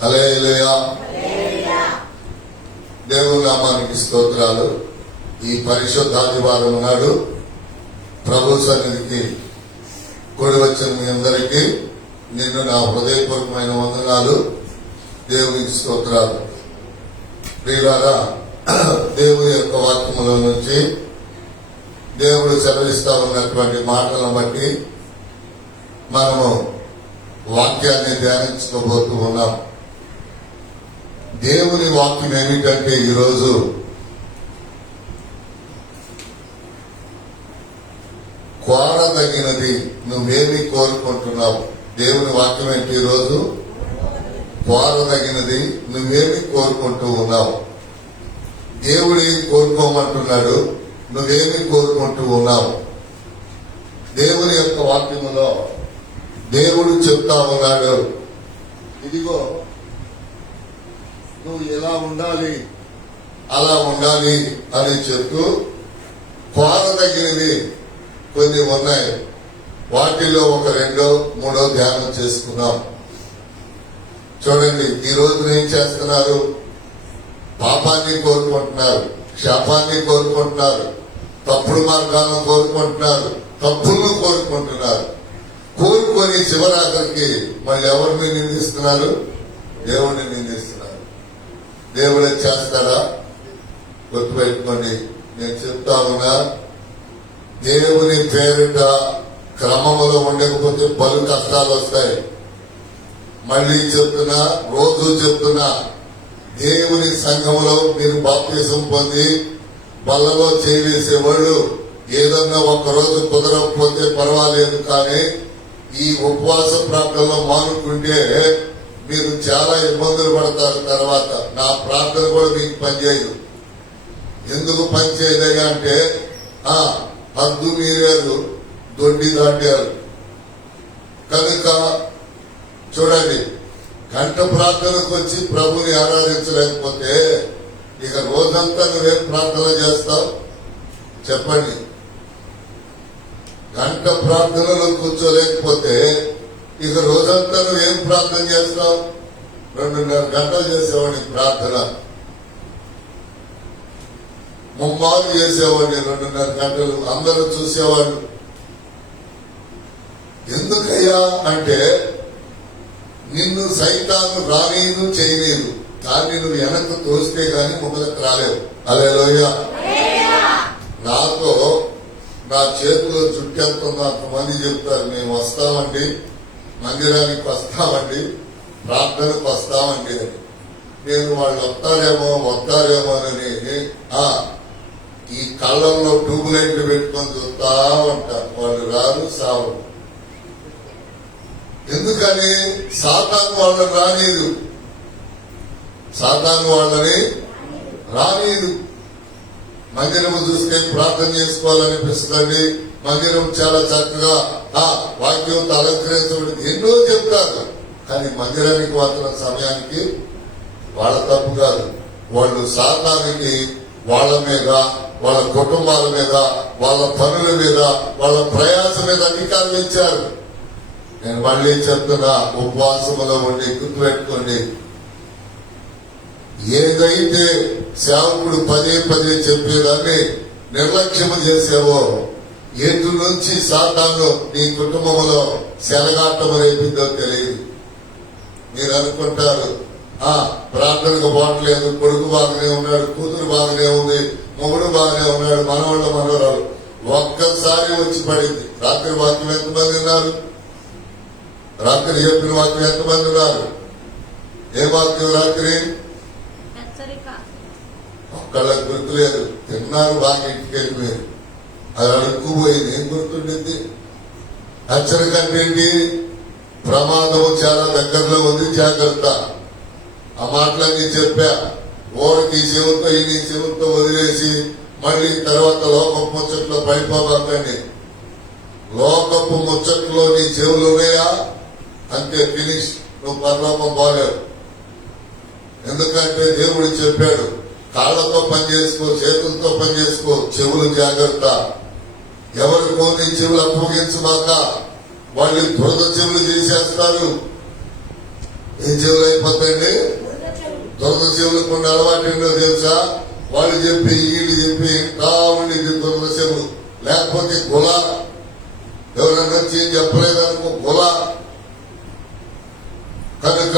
హల్లెలూయా. దేవుని నామానికి స్తోత్రాలు. ఈ పరిశుద్ధ ఆదివారం నాడు ప్రభు సన్నిధికి కూడి వచ్చిన మీ అందరికీ నిన్ను నా హృదయపూర్వకమైన వందనాలు. దేవునికి స్తోత్రాలు. ప్రియులారా, దేవుని యొక్క వాక్యముల నుంచి దేవుడు సెలవిస్తా ఉన్నటువంటి మాటలను బట్టి మనము వాక్యాన్ని ధ్యానించుకోబోతూ ఉన్నాం. దేవుని వాక్యం ఏమిటంటే, ఈరోజు కోరదగినది నువ్వేమి కోరుకుంటున్నావు. దేవుని వాక్యం ఏంటి? ఈరోజు కోరదగినది నువ్వేమి కోరుకుంటూ ఉన్నావు. దేవుడు ఏం కోరుకోమంటున్నాడు, నువ్వేమి కోరుకుంటూ ఉన్నావు. దేవుని యొక్క వాక్యములో దేవుడు చెప్తా ఉన్నాడు, ఇదిగో నువ్వు ఎలా ఉండాలి, అలా ఉండాలి అని చెప్తూ కోరదగినవి కొన్ని ఉన్నాయి. వాటిలో ఒక రెండో మూడో ధ్యానం చేసుకున్నాం. చూడండి, ఈ రోజు ఏం చేస్తున్నారు? పాపాన్ని కోరుకుంటున్నారు, శాపాన్ని కోరుకుంటున్నారు, తప్పుడు మార్గాలను కోరుకుంటున్నారు, తప్పులను కోరుకుంటున్నారు. కోరుకొని చివరాఖరికి మళ్ళీ ఎవరిని నిందిస్తున్నారు? దేవుడిని నిందిస్తున్నారు. దేవుడే చేస్తాడా? గుర్తుపెట్టుకోండి, నేను చెప్తా ఉన్నా, దేవుని పేరిట క్రమములో ఉండకపోతే పలు కష్టాలు వస్తాయి. మళ్ళీ చెప్తున్నా, రోజు చెప్తున్నా, దేవుని సంఘములో మీరు బాప్తిసం పొంది బల్లలో చేవేసేవాళ్ళు ఏదన్నా ఒక్కరోజు కుదరకపోతే పర్వాలేదు, కానీ ఈ ఉపవాస ప్రార్థనలో మానుకుంటే మీరు చాలా ఇబ్బందులు పడతారు. తర్వాత నా ప్రార్థన కూడా మీకు పనిచేయదు. ఎందుకు పనిచేయదయ్యా అంటే, హద్దు మీరారు, దొడ్డి దాటారు. కనుక చూడండి, గంట ప్రార్థనకు వచ్చి ప్రభుని ఆరాధించలేకపోతే ఇక రోజంతా నువ్వేం ప్రార్థన చేస్తావు చెప్పండి. గంట ప్రార్థనలో కూర్చోలేకపోతే ఇక రోజంతా నువ్వేం ప్రార్థన చేస్తావు? 2.5 గంటలు చేసేవాడిని ప్రార్థన, ముమ్మారు చేసేవాడిని 2.5 గంటలు, అందరూ చూసేవాళ్ళు. ఎందుకయ్యా అంటే, నిన్ను సైతాను రానీదు చేయలేదు, కానీ నువ్వు వెనక్కు తోస్తే గాని ముందుకు రాలేవు. హల్లెలూయా. నాతో నా చేతిలో చుట్టెళ్తున్న అంతమంది చెప్తారు, మేము వస్తామండి, మందిరానికి వస్తామండి, ప్రార్థనకు వస్తామండి అని. నేను వాళ్ళు వస్తారేమోనని ఈ కళ్ళల్లో ట్యూబ్ లైట్లు పెట్టుకొని చూస్తా ఉంటారు. వాళ్ళు రారు, సావు. ఎందుకని? సాతాను వాళ్ళని రానీదు, సాతాను వాళ్ళని రానీదు. మందిరము చూస్తే ప్రార్థన చేసుకోవాలనిపిస్తుంది. మందిరం చాలా చక్కగా వాక్యంతో అలంకరించబడింది, ఎన్నో చెప్తారు. కానీ మందిరానికి వస్తున్న సమయానికి వాళ్ళ తప్పు కాదు, వాళ్ళు సాతానికి వాళ్ళ మీద, వాళ్ళ కుటుంబాల మీద, వాళ్ళ పనుల మీద, వాళ్ళ ప్రయాస మీద అధికారం ఇచ్చారు. నేను మళ్ళీ చెప్తున్నా, ఉపవాసములో ఉండి గుర్తుపెట్టుకోండి, ఏదైతే సేవకుడు పదే చెప్పేదాన్ని నిర్లక్ష్యం చేసేవో, ఎటు నుంచి సాతాను నీ కుటుంబంలో శరగాటం రేపిందో తెలియదు. మీరు అనుకుంటారు, ప్రార్థనకు పోవట్లేదు, కొడుకు బాగానే ఉన్నాడు, కూతురు బాగానే ఉంది, మొగుడు బాగానే ఉన్నాడు, మనవరాలు ఒక్కసారి వచ్చి పడింది. రాత్రి వాక్యం ఎంతమంది ఉన్నారు? రాత్రి చెప్పిన వాక్యం ఎంతమంది ఉన్నారు? ఏ వాక్యం రాత్రి? ఒక్కళ్ళకి గుర్తులేదు. తిన్నారు, బాగా ఇంటికి వెళ్ళిపోయారు. అది అడుక్కుపోయింది. ఏం గుర్తుండింది? హెచ్చరిక అంటే ఏంటి? ప్రమాదం చాలా దగ్గరలో ఉంది, జాగ్రత్త. ఆ మాటలన్నీ చెప్పా. ఓడికి చెవుతో ఈ చెవుతో వదిలేసి మళ్ళీ తర్వాత లోకపు ముచ్చట్లో పడిపోబాకండి. లోకపు ముచ్చట్లో నీ చెవులు ఉన్నాయా అంతే, ఫినిష్, నువ్వు పరలోకం పోలేవు. ఎందుకంటే దేవుడు చెప్పాడు, కాళ్లతో పని చేసుకో, చేతులతో పని చేసుకో, చెవులు జాగ్రత్త. ఎవరికో నీ చెవులు అప్పగించమాక, వాళ్ళు దురద చెవులు చేసేస్తారు. ఏ చెవులు అయిపోతాయండి? దురద చెవులు కొన్ని అలవాటు ఏంటో తెలుసా? వాళ్ళు చెప్పి వీళ్ళు చెప్పి ఇంకా ఉండేది దురద చెవులు. లేకపోతే గుల, ఎవరన్నా వచ్చి చెప్పలేదనుకో గుల. కనుక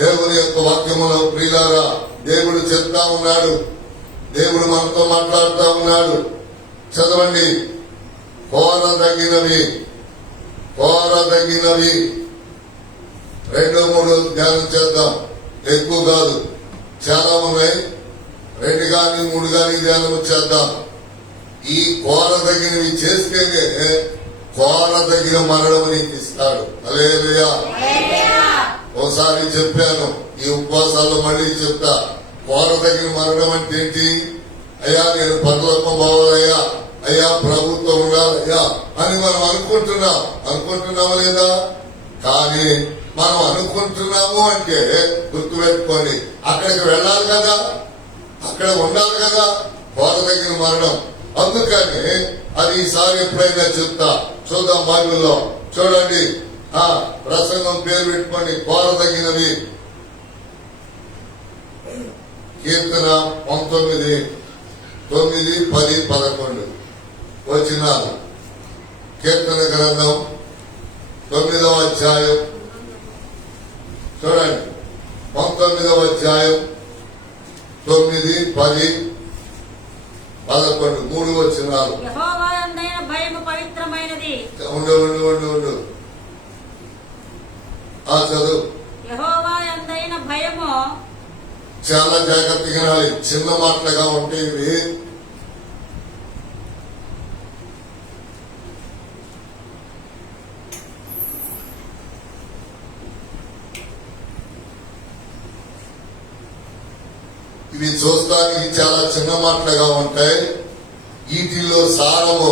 దేవుని యొక్క వాక్యములో ప్రియులారా, దేవుడు చెప్తా ఉన్నాడు, దేవుడు మనతో మాట్లాడుతూ ఉన్నాడు. చదవండి. కోరదగినవి 2-3 ధ్యానం చేద్దాం. ఎక్కువ కాదు, చాలా ఉన్నాయి. 2 గాని 3 గాని ధ్యానం చేద్దాం. ఈ కోరదగినవి చేస్తేనే కోరదగిన మరణం నీకు ఇస్తాడు. హల్లెలూయా. ఓసారి చెప్పాను, ఈ ఉపవాసాల్లో మళ్ళీ చెప్తా. కోరదగిన మరణం అంటే ఏంటి? అయ్యా నేను పరలోకం పోవాలయ్యా, అయ్యా ప్రభుత్వం ఉండాలయ్యా అని మనం అనుకుంటున్నామా లేదా? కానీ మనం అనుకుంటున్నాము అంటే గుర్తుపెట్టుకోండి, అక్కడికి వెళ్ళాలి కదా, అక్కడ ఉండాలి కదా కోరదగిన మరణం. అందుకని అది ఈసారి ఎప్పుడైనా చెప్తా. చూద్దాం బైబిల్లో. చూడండి, ప్రసంగం పేరు పెట్టుకోండి, కోరదగినవి. కీర్తన 19, 9, 10, 11 వచనాలు. కీర్తన గ్రంథం 9వ అధ్యాయం చూడండి. 19వ అధ్యాయం 9, 10, 11 3 వచనాలు. యెహోవా యందైన భయము పవిత్రమైనది. ఉండు. చదువు. యెహోవా యందైన భయము. చాలా జాగ్రత్తగా వినాలి. చిన్న మాటలుగా ఉంటే ఇవి చూస్తానికి చాలా చిన్న మాటలుగా ఉంటాయి. వీటిల్లో సారము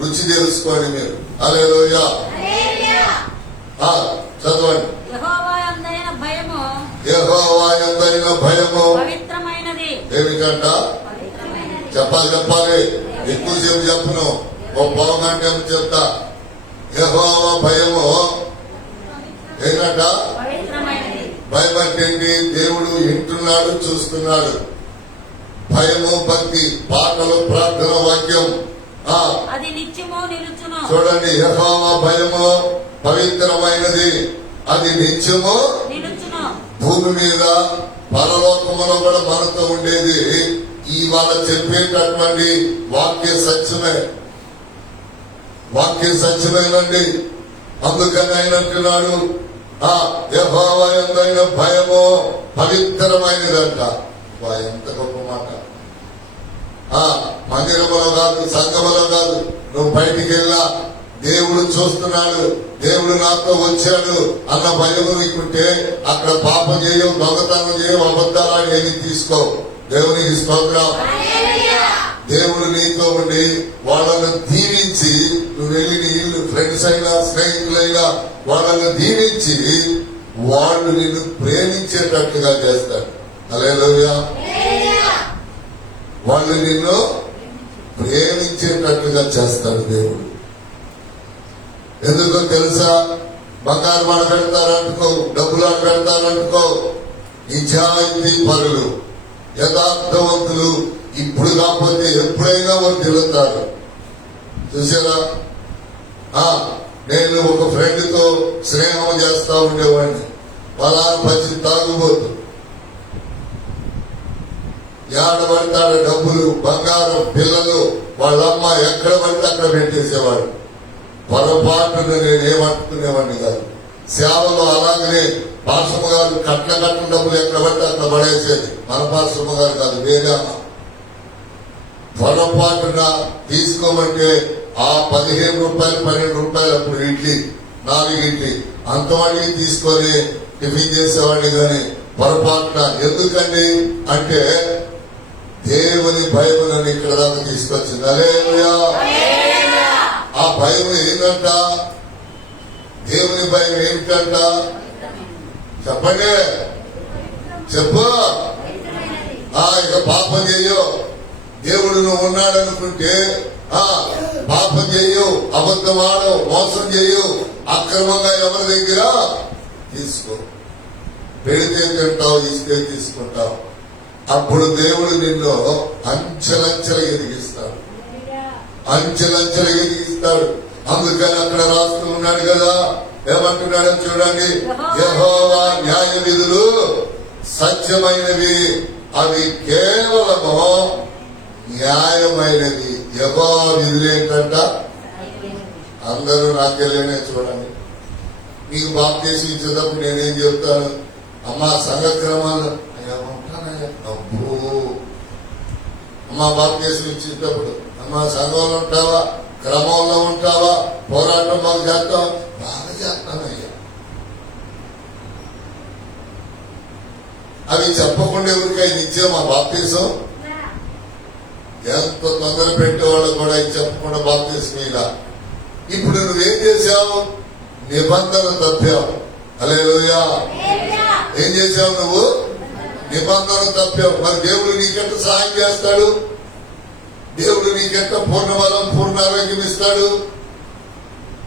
రుచి తెలుసుకోండి మీరు. హల్లెలూయా. చదవండి. యెహోవా యందైన భయము పవిత్రమైనది. ఏమిటంట? చెప్పాలి. ఎక్కువసేపు చెప్పను, ఓ పావు గంట చెప్తా. యెహోవా భయము ఏంటంట? భయం అంటే ఏంటి? దేవుడు వింటున్నాడు, చూస్తున్నాడు. భయము భక్తి, పాటలు, ప్రార్థన, వాక్యం. అది నిత్యము నిలుచును. చూడండి, యెహోవా భయము పవిత్రమైనది, అది నిత్యము నిలుచును. భూమి మీద పరలోకములో కూడా మనతో ఉండేది ఇవాళ చెప్పేటటువంటి వాక్య సత్యమేనండి. అందుకని ఆయన అంటున్నాడు, యెహోవా యందైన భయము పవిత్రమైనదంట. ఎంత గొప్ప మాట. మందిరంలో కాదు, సంఘములో కాదు, నువ్వు బయటికి వెళ్ళా దేవుడు చూస్తున్నాడు, దేవుడు నాతో వచ్చాడు అన్న భయం నీకుంటే అక్కడ పాపం చేయవు, దొంగతనం చేయవు, అబద్ధాలు ఏమి తీసుకో. దేవునికి స్తోత్రం. దేవుడు నీతో ఉండి వాళ్ళను దీవించి, నువ్వు వెళ్ళి నీ ఇల్లు ఫ్రెండ్స్ అయినా స్నేహితులైనా వాళ్ళను దీవించి వాళ్ళు నిన్ను ప్రేమించేటట్టుగా చేస్తాడు. హల్లెలూయా. వాళ్ళు నిన్ను ప్రేమించేటట్టుగా చేస్తాడు దేవుడు. ఎందుకో తెలుసా? బంగారు మన పెడతారనుకో, డబ్బులు పెడతారనుకో, నిజాయితీ పరులు, యథార్థవంతులు ఇప్పుడు కాకపోతే ఎప్పుడైనా వాళ్ళు తెలుస్తారు. చూసారా? నేను ఒక ఫ్రెండ్ తో స్నేహం చేస్తా ఉండేవాడిని. పలానా పచ్చి తాగుబోతు, ఏడ పడతాడు డబ్బులు, బంగారం, పిల్లలు, వాళ్ళమ్మ ఎక్కడ పడితే అక్కడ పెట్టేసేవాడు. పొరపాటును నేనేమనుకునేవాడిని కాదు. సేవలో అలాగనే పార్శ్వమ గారు కట్ల డబ్బులు ఎక్కడ పడితే అక్కడ పడేసేది. మన పార్శ్వమ గారు కాదు, వేరే పొరపాటున తీసుకోమంటే ఆ 15 రూపాయలు 12 రూపాయలు అప్పుడు ఇడ్లీ, 4 ఇడ్లీ అంతవాడికి తీసుకొని టిఫిన్ చేసేవాడిని. కానీ పొరపాటున ఎందుకండి అంటే దేవుని భయములను ఇక్కడ దాకా తీసుకొచ్చింది. హల్లెలూయా. ఆ భయం ఏంటంట? దేవుని భయం ఏమిటంట? చెప్పండి, చెప్పు. ఇక పాపం చెయ్యో, దేవుడు నువ్వు ఉన్నాడనుకుంటే పాపం చెయ్యు, అబద్ధం ఆడవు, మోసం చెయ్యు, అక్రమంగా ఎవరి దగ్గర తీసుకో. పెడితే తింటావు, ఇస్తే తీసుకుంటావు. అప్పుడు దేవుడు నిన్ను అంచెలంచెలు ఎదిగిస్తాడు, అంచెలంచెలు ఎదిగిస్తాడు. అందుకని అక్కడ రాస్తూ ఉన్నాడు కదా, ఏమంటున్నాడో చూడండి. యెహోవా న్యాయ విధులు సత్యమైనవి, అవి కేవలము న్యాయమైనవి. యెహోవా విధులు ఏంటంట? అందరూ నాకెళ్ళనే చూడండి. నీకు బాప్తీసం ఇచ్చేటప్పుడు నేనేం చెప్తాను? అమ్మా సంఘ క్రమాలు అయ్యా ఉంటానయ్యా. అబ్బో అమ్మా బాప్తీసం ఇచ్చేటప్పుడు అమ్మా సంఘంలో ఉంటావా, క్రమంలో ఉంటావా, పోరాటం బాగా చేస్తావా? బాగా చేస్తానయ్యా. అవి చెప్పకుండా ఎవరికై నిత్యం ఆ బాప్తీసం? ఎంత తొందర పెట్టేవాళ్ళు కూడా ఇది చెప్పకుండా బాప్తీసం ఇలా. ఇప్పుడు నువ్వేం చేశావు? నిబంధన తప్పావు. హల్లెలూయా. ఏం చేశావు నువ్వు? నిబంధన తప్పావు. మరి దేవుడు నీకెంత సహాయం చేస్తాడు? దేవుడు నీకెంత పూర్ణ బలం, పూర్ణ ఆరోగ్యం ఇస్తాడు?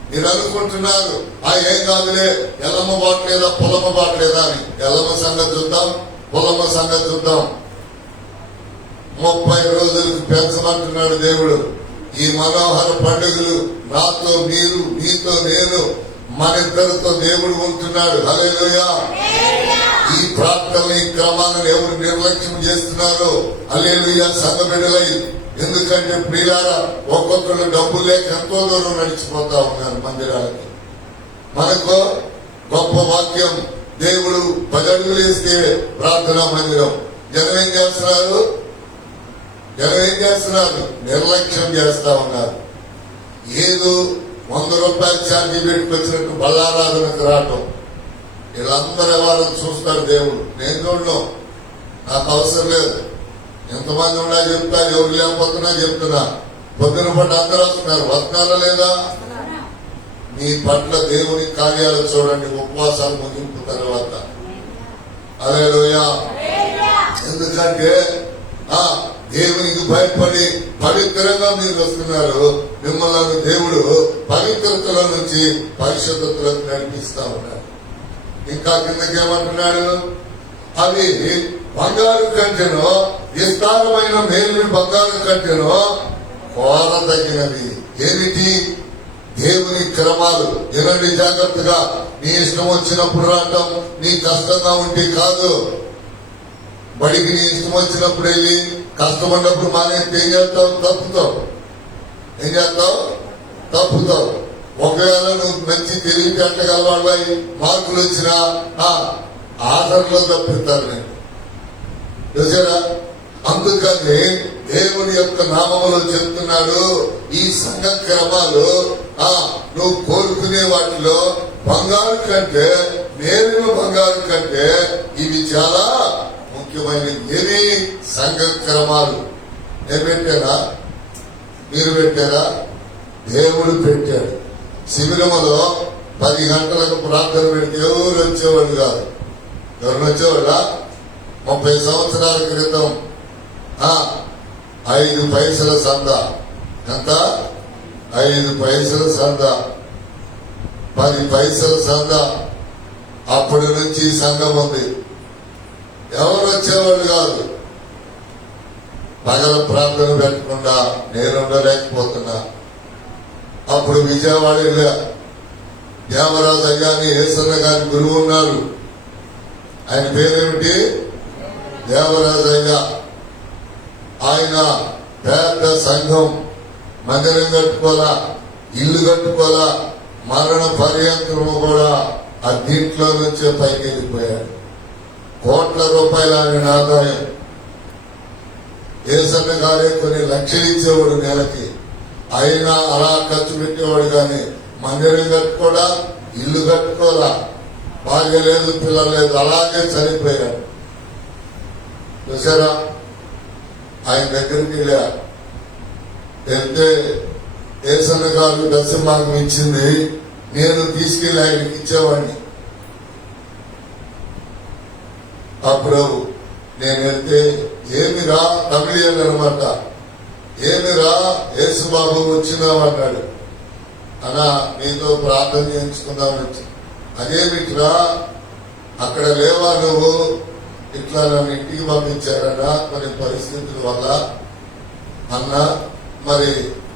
మీరు అనుకుంటున్నారు ఏం కాదులే, ఎల్లమ్మ బాట్లేదా పొలమ్మ బాట్లేదా అని. ఎల్లమ్మ సంగతి చూద్దాం, పొలమ్మ సంగతి చూద్దాం. 30 రోజులకు పెంచమంటున్నాడు దేవుడు. ఈ మనోహర పండుగలు నాతో మీరు, నీతో నేను, మన ఇద్దరితో దేవుడు ఉంటున్నాడు. హల్లెలూయా. ఈ ప్రార్థనలు, ఈ క్రమాలను ఎవరు నిర్లక్ష్యం చేస్తున్నారు? హల్లెలూయా. సంఘ బిడ్డలై, ఎందుకంటే ప్రియులారా, ఒక్కొక్కరు డబ్బులు లేక ఎంతో దూరం నడిచిపోతా ఉన్నారు మందిరాలకి. మనకు గొప్ప వాక్యం, దేవుడు 10 అడుగులు వేస్తే ప్రార్థనా మందిరం. జనం ఏం చేస్తున్నారు? నిర్లక్ష్యం చేస్తా ఉన్నారు. ఏదో 100 రూపాయలు ఛార్జీ పెట్టుకొచ్చినట్టు బల్లారాధనకు రావటం. వీళ్ళందరూ ఎవరని చూస్తారు దేవుడు. నేను చూడను, నాకు అవసరం లేదు. ఎంతమంది ఉన్నా చెప్తా, ఎవరు లేకపోతున్నా చెప్తున్నా. పొద్దున పట్ల అందరూ వస్తున్నారా లేదా? మీ పట్ల దేవుని కార్యాలు చూడండి ఉపవాసాలు ముగింపు తర్వాత. హల్లెలూయా. ఎందుకంటే దేవునికి భయపడి పవిత్రంగా మీరు వస్తున్నారు. మిమ్మల్ని దేవుడు పవిత్రతలో నుంచి పరిశుద్ధతలకు నడిపిస్తా ఉన్నాడు. ఇంకా కిందకేమంటున్నాడు? అవి బంగారు కంటెనో, విస్తారమైన మేలు బంగారు కంటెనో కోరదగినవి. ఏమిటి? దేవుని క్రమాలు. వినండి జాగ్రత్తగా. నీ ఇష్టం వచ్చినప్పుడు రావటం, నీ కష్టంగా ఉంటే కాదు. బడికి నీ ఇష్టం వచ్చినప్పుడు వెళ్ళి, కష్టపడినప్పుడు మానేస్తే ఏం చేస్తావు? ఏం చేస్తావు? తప్పుతావు. ఒకవేళ నువ్వు మంచి తెలివితేటగలవాళ్ళై మార్కులు వచ్చినా ఆధారంలో తప్పిస్తారు నేను చూసారా. అందుకని దేవుని యొక్క నామములో చెప్తున్నాడు, ఈ సంఘ క్రమాలు నువ్వు కోరుకునే వాటిలో బంగారు కంటే, మేలిన బంగారు కంటే ఇవి చాలా ముఖ్యమైనవి. ఏవి? సంఘ క్రమాలు. నేను పెట్టారా? మీరు పెట్టారా? దేవుడు పెట్టాడు. శిబిరములో 10 గంటలకు ప్రార్థన పెడితే ఎవరు వచ్చేవాడు కాదు. ఎవరు వచ్చేవాడా? 30 సంవత్సరాల క్రితం 5 పైసల సంద. ఎంత? 5 పైసల సంద, 10 పైసల సంద. అప్పటి నుంచి సంఘం ఉంది. ఎవరు వచ్చేవాళ్ళు కాదు. పగల ప్రార్థన పెట్టకుండా నేను ఉండలేకపోతున్నా. అప్పుడు విజయవాడ దేవరాజు అయ్యాని ఏసన్న గారి గురువు ఉన్నారు. ఆయన పేరేమిటి? దేవరాజు అయ్యా. ఆయన పెద్ద సంఘం, మందిరం కట్టుకోలా, ఇల్లు కట్టుకోలా, మరణ పర్యంతరము కూడా ఆ దీంట్లో నుంచే పైకి వెళ్ళిపోయాడు. కోట్ల రూపాయల ఆయన ఆదాయం. ఏసన్న గారే కొన్ని లక్షలు ఇచ్చేవాడు నెలకి. అయినా అలా ఖర్చు పెట్టేవాడు కానీ మందిరం కట్టుకోడా, ఇల్లు కట్టుకోలా, భార్య లేదు, పిల్లలు లేదు, అలాగే చనిపోయాడు. చూసారా? ఆయన దగ్గరికి వెళ్తే ఏసన్న గారు దశమాగం ఇచ్చింది, నేను తీసుకెళ్లి ఆయనకి ఇచ్చేవాడిని. అప్పుడు నేను వెళ్తే, ఏమిరా తమిళియన్ అనమాట, ఏమిరా యేసుబాబు వచ్చినామన్నాడు. అన్నా నీతో ప్రార్థన చేయించుకుందామని వచ్చి. అదేమిట్రా అక్కడ లేవా నువ్వు? ఇట్లా నన్ను ఇంటికి పంపించారన్నా కొన్ని పరిస్థితుల వల్ల అన్నా, మరి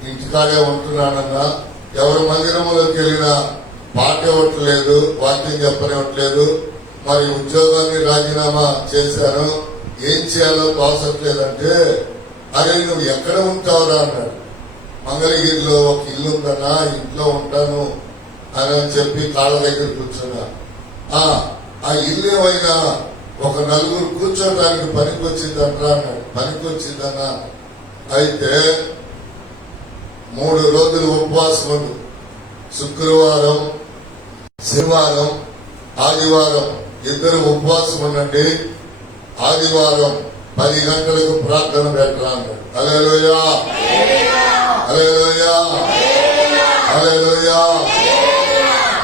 ఇంటికాడే ఉంటున్నానన్నా, ఎవరి మందిరంలోకి వెళ్ళినా పాట ఇవ్వట్లేదు, వాక్యం చెప్పనివ్వట్లేదు, మరి ఉద్యోగాన్ని రాజీనామా చేశాను, ఏం చేయాలో తోసట్లేదంటే, అరే నువ్వు ఎక్కడ ఉంటావురా అన్నాడు. మంగళగిరిలో ఒక ఇల్లు ఉందన్నా, ఇంట్లో ఉంటాను అని చెప్పి కాళ్ళ దగ్గర కూర్చున్నా. ఆ ఇల్లు ఏమైనా ఒక నలుగురు కూర్చోడానికి పనికి వచ్చిందంటరా అన్నాడు. పనికి వచ్చిందన్నా. అయితే 3 రోజులు ఉపవాసం ఉండు. శుక్రవారం, శనివారం, ఆదివారం 2 ఉపవాసం ఉండండి. ఆదివారం 10 గంటలకు ప్రార్థన పెట్టరా అన్నాడు. హల్లెలూయా, హల్లెలూయా, హల్లెలూయా.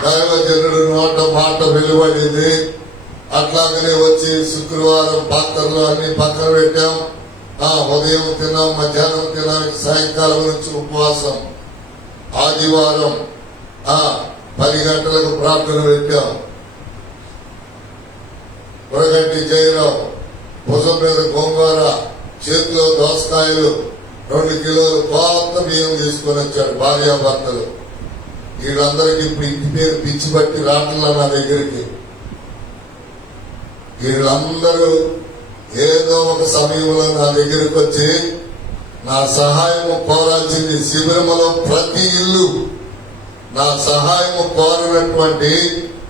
దైవజనుడు నోట మాట వెలువడింది. అట్లాగనే వచ్చి శుక్రవారం పాత్రలు అన్ని పక్కన పెట్టాం. ఉదయం తిన్నాం, మధ్యాహ్నం తిన్నాం, సాయంకాలం నుంచి ఉపవాసం. ఆదివారం 10 గంటలకు ప్రార్థన పెట్టాం. ఉరగంటి జయరావు భుజం మీద గోంగూర, చేతిలో దోసకాయలు, 2 కిలోలు కొత్త బియ్యం తీసుకొని వచ్చాడు. భార్యాభర్తలు వీళ్ళందరికీ ఇప్పుడు ఇంటి పేరు పిచ్చి బట్టి రావట్లా నా దగ్గరికి. వీళ్ళందరూ ఏదో ఒక సమయంలో నా దగ్గరికి వచ్చి నా సహాయము కోరాల్సింది. శిబిరములో ప్రతి ఇల్లు, నా సహాయము కోరినటువంటి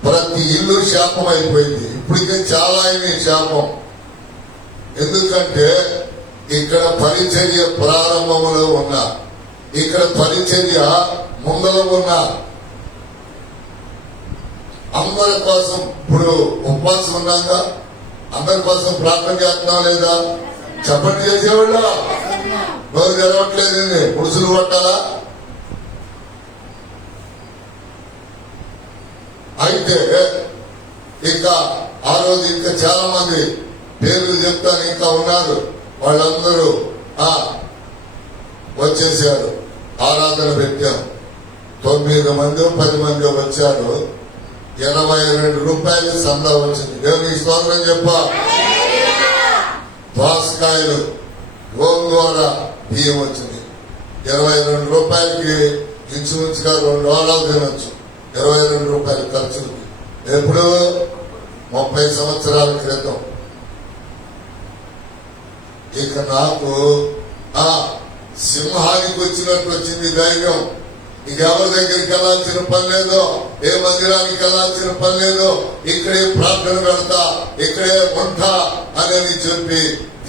ప్రతి ఇల్లు శాపం అయిపోయింది. ఇప్పటికే చాలా అయినాయి శాపం. ఎందుకంటే ఇక్కడ పరిచర్య ప్రారంభంలో ఉన్నా, ఇక్కడ పరిచర్య ముందర ఉన్నా, అందరి కోసం ఇప్పుడు ఉపవాసం ఉన్నాక అందరి కోసం ప్రార్థన చేస్తున్నాం లేదా? చెప్పండి చేసేవాళ్ళ నోరు తెరవట్లేదండి. పురుషులు పట్టాలా? అయితే ఇక ఆ రోజు ఇంకా చాలా మంది పేర్లు చెప్తాను ఇంకా ఉన్నారు. వాళ్ళందరూ వచ్చేసారు. ఆరాధన పెట్టాం. 9 మంది 10 మంది వచ్చారు. 22 రూపాయలు సందా వచ్చింది. దేవునికి స్తోత్రం చెప్పా. దోసకాయలు, గోంగూర, బియ్యం వచ్చింది. 22 రూపాయలకి ఇంచుమించుగా 2 వారాలు తినొచ్చు. 22 రూపాయలు ఖర్చులకి. ఎప్పుడు? 30 సంవత్సరాల క్రితం. ఇక నాకు సింహానికి వచ్చినట్టు వచ్చింది ధైర్యం. ఇక ఎవరి దగ్గరికి వెళ్లాల్సిన పని లేదో, ఏ మందిరానికి వెళ్లాల్సిన పని లేదో, ఇక్కడే ప్రార్థన పెడతా, ఇక్కడే ఉంటా అనేది చెప్పి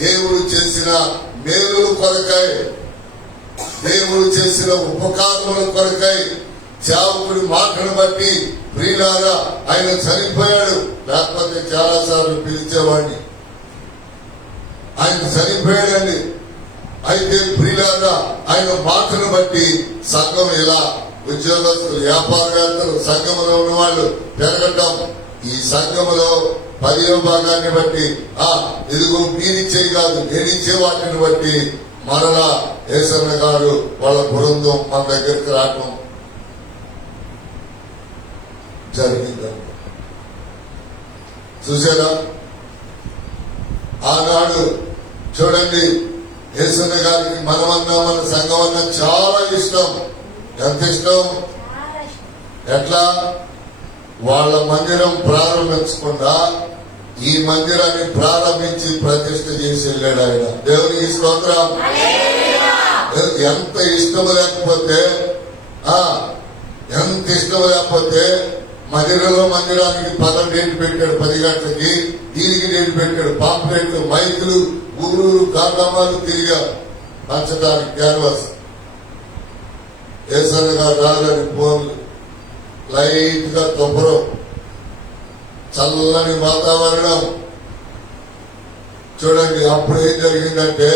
దేవుడు చేసిన మేలుల కొరకై, దేవుడు చేసిన ఉపకారముల కొరకై, సేవకుడి మాటను బట్టి ప్రియులారా ఆయన చనిపోయాడు. లేకపోతే చాలా సార్లు పిలిచేవాడిని. ఆయన చనిపోయాడండి. అయితే ప్రియులారా ఆయన మాటను బట్టి సంఘం ఇలా ఉద్యోగస్తులు, వ్యాపారవేత్తలు, సంఘంలో ఉన్న వాళ్ళు పెరగటం, ఈ సంఘంలో 10వ భాగాన్ని బట్టి ఇదిగో మీరిచ్చే కాదు నేనిచ్చే వాటిని బట్టి మరలా ఏసన్న గారు వాళ్ళ బృందం మన దగ్గరికి రావటం జరిగింది. చూసారా? ఆనాడు చూడండి, యేసన్న గారికి మనమన్నా మన సంఘం అన్నా చాలా ఇష్టం. ఎంత ఇష్టం? ఎట్లా? వాళ్ళ మందిరం ప్రారంభించకుండా ఈ మందిరాన్ని ప్రారంభించి ప్రతిష్ఠ చేసి వెళ్ళాడు ఆయన. దేవునికి స్తోత్రం. ఎంత ఇష్టం లేకపోతే మందిరానికి 10 డేట్ పెట్టాడు. 10 గంటలకి దీనికి డేట్ పెట్టాడు. పాంప్లెట్లు, మైకులు, ఊరు కార్యక్రమాలు తిరిగా పంచడానికి క్యాన్వాస్. ఏసన్న గారు రాగానే ఫోన్లు, లైట్ గా తొప్పరం, చల్లని వాతావరణం. చూడండి అప్పుడు ఏం జరిగిందంటే,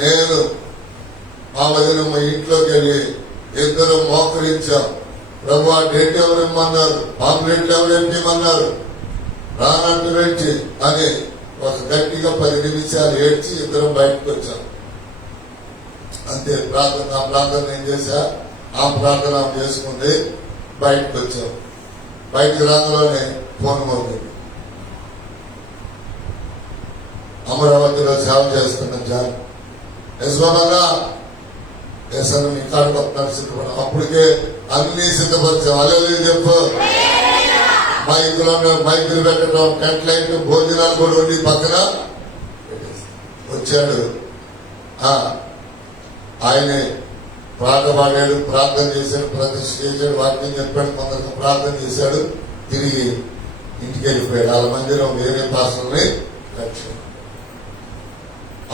నేను మా వదిన ఇంట్లోకి వెళ్ళి 2 మోకరించాం. ప్రభు ఆ డేట్ ఎవరు ఇమ్మన్నారు, పాంప్లెట్లు ఎవరు ఇమ్మన్నారు, రానంటూ పెట్టి అని ఒక గట్టిగా 10 నిమిషాలు ఏడ్చి 2 బయటకు వచ్చాం. అంతే. ప్రార్థన ఏం చేశా, ఆ ప్రార్థన చేసుకుంది, బయటకు వచ్చాం. బయటికి రాగానే ఫోన్ మోగింది. అమరావతిలో సేవ చేస్తున్నాం సార్. యశ్వరన్నా సార్ మీ కాడికి వస్తున్నారు సిద్ధపడ. అప్పటికే అన్ని సిద్ధపరిచాం. అల్లెలు చెప్పు. మైకులు పెట్టడం, టెంట్ లైట్, భోజనాలు కూడా ఉండి పక్కన వచ్చాడు. ఆయనే పాట పాడాడు, ప్రార్థన చేశాడు, ప్రతిష్ఠ చేశాడు, వాక్యం చెప్పాడు, కొందరికి ప్రార్థన చేశాడు, తిరిగి ఇంటికి వెళ్ళిపోయాడు. వాళ్ళ మందిరం వేరే పాస్టర్ని కట్టాడు.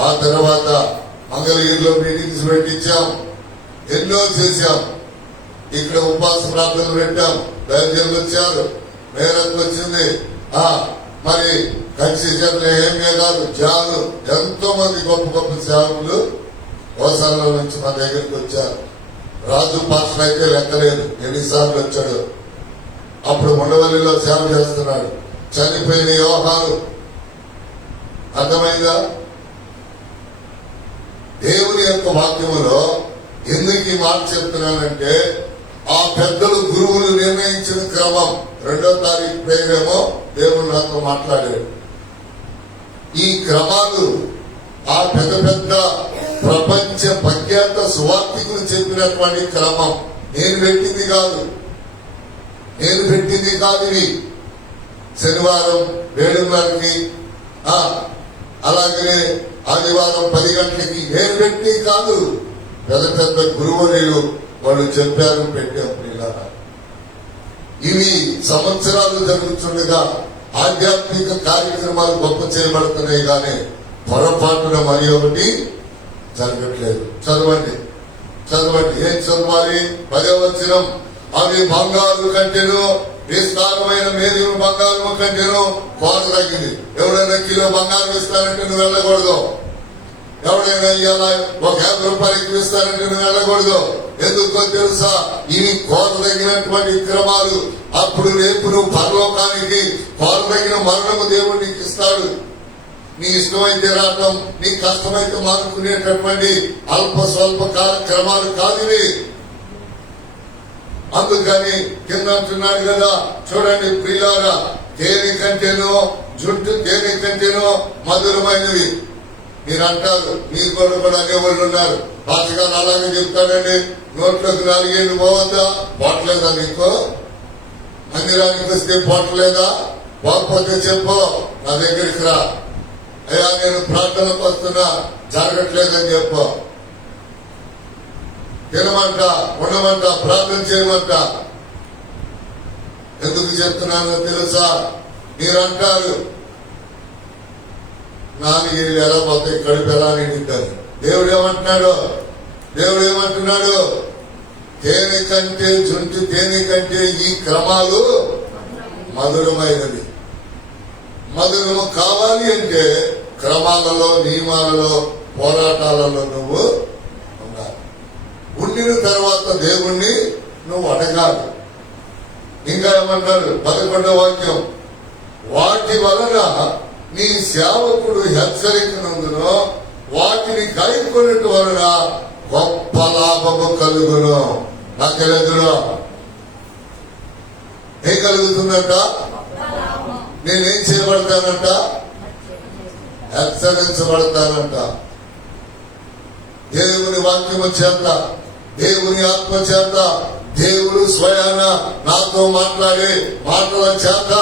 ఆ తర్వాత మంగళగిరిలో మీటింగ్స్ పెట్టించాం, ఎన్నో చేశాం. ఇక్కడ ఉపవాస ప్రార్థనలు పెట్టాం, దైవజనులు వచ్చారు, మేరకు వచ్చింది. మరి కన్సిజన్లు ఏమే కాదు, జాలు ఎంతో మంది గొప్ప గొప్ప సేవకులు కోసాల నుంచి మన దగ్గరికి వచ్చారు. రాజు పాస్టర్ అయితే లెక్కలేదు, ఎన్నిసార్లు వచ్చాడు. అప్పుడు ఉండవల్లిలో సేవ చేస్తున్నాడు. చనిపోయిన యోహాను. అర్థమైందా? దేవుని యొక్క వాక్యములో ఎందుకు ఈ మాట చెప్తున్నానంటే, ఆ పెద్దలు గురువులు నిర్ణయించిన క్రమం 2వ తారీఖు పేరేమో దేవుడు నాతో మాట్లాడాడు. ఈ క్రమాలు ఆ పెద్ద పెద్ద ప్రపంచ ప్రఖ్యాత సువార్థికులు చెప్పినటువంటి క్రమం. నేను పెట్టింది కాదు ఇవి. శనివారం 7:30కి, అలాగే ఆదివారం 10 గంటలకి నేను పెట్టి కాదు. పెద్ద పెద్ద గురువులు వాళ్ళు చెప్పారు, పెట్టాం. పిల్లల ఇవి సంవత్సరాలు జరుగుతుండగా ఆధ్యాత్మిక కార్యక్రమాలు గొప్ప చేయబడుతున్నాయి, కానీ పొరపాటున మరి ఒకటి జరగట్లేదు. చదవండి. ఏం చదవాలి? 10వ వచనం. అవి బంగారు కంటెను, విస్తారమైన మేలు బంగారం కంటెను కోట తగ్గింది. ఎవడైనా కిలో బంగారం ఇస్తానంటే నువ్వు వెళ్ళకూడదు. ఎవడైనా ఇవాళ ఒక 50 రూపాయలకి ఇస్తానంటే నువ్వు వెళ్ళకూడదు. ఎందుకో తెలుసా? ఇవి కోట తగినటువంటి క్రమాలు. అప్పుడు రేపు నువ్వు పరలోకానికి కోట తగిన మరణము దేవుడు నీకు ఇస్తాడు. నీ ఇష్టమైతే రావటం, నీ కష్టమైతే మానుకునేటటువంటి అల్ప స్వల్ప కార్యక్రమాలు కాదు ఇవి. అందుకని కింద అంటున్నాడు కదా, చూడండి ప్రియులారా, తేనె కంటేనో జుట్టు తేనె కంటేనో మధురమైనవి. మీరు అంటారు, మీరు కూడా అనేవాళ్ళు ఉన్నారు, భాషగారు అలాగే చెప్తాడండి, నోట్లోకి 4 ఏళ్ళు పోవద్దా? పోవట్లేదా నీకు? మందిరానికి వస్తే పోవట్లేదా? పోకపోతే చెప్పు, నా దగ్గరికి రా. అయ్యా నేను ప్రార్థనకు వస్తున్నా, జరగట్లేదని చెప్పు. తినమంట, ఉండమంట, ప్రార్థన చేయమంట. ఎందుకు చెప్తున్నానో తెలుసా? మీరంటారు 4 ఏళ్ళు ఎలా పోతాయి, కడుపు ఎలా నిండుతారు. దేవుడు ఏమంటున్నాడు? తేనె కంటే జుంటు తేనె కంటే ఈ క్రమాలు మధురమైనవి. మధురము కావాలి అంటే క్రమాలలో, నియమాలలో, పోరాటాలలో నువ్వు ఉండాలి. ఉండిన తర్వాత దేవుణ్ణి నువ్వు అడగాలి. ఇంకా ఏమన్నాడు? 11వ వాక్యం. వాటి వలన నీ సేవకుడు హెచ్చరికనందును, వాటిని కైకొనట వలన గొప్ప లాభము కలుగును. నాకెలుగును. ఏం కలుగుతుందంట? నేనేం చేయబడతానంట? హెచ్చరించబడతానంట. దేవుని వాక్యము చేత, దేవుని ఆత్మ చేత, దేవుడు స్వయాన నాతో మాట్లాడే మాటల చేత.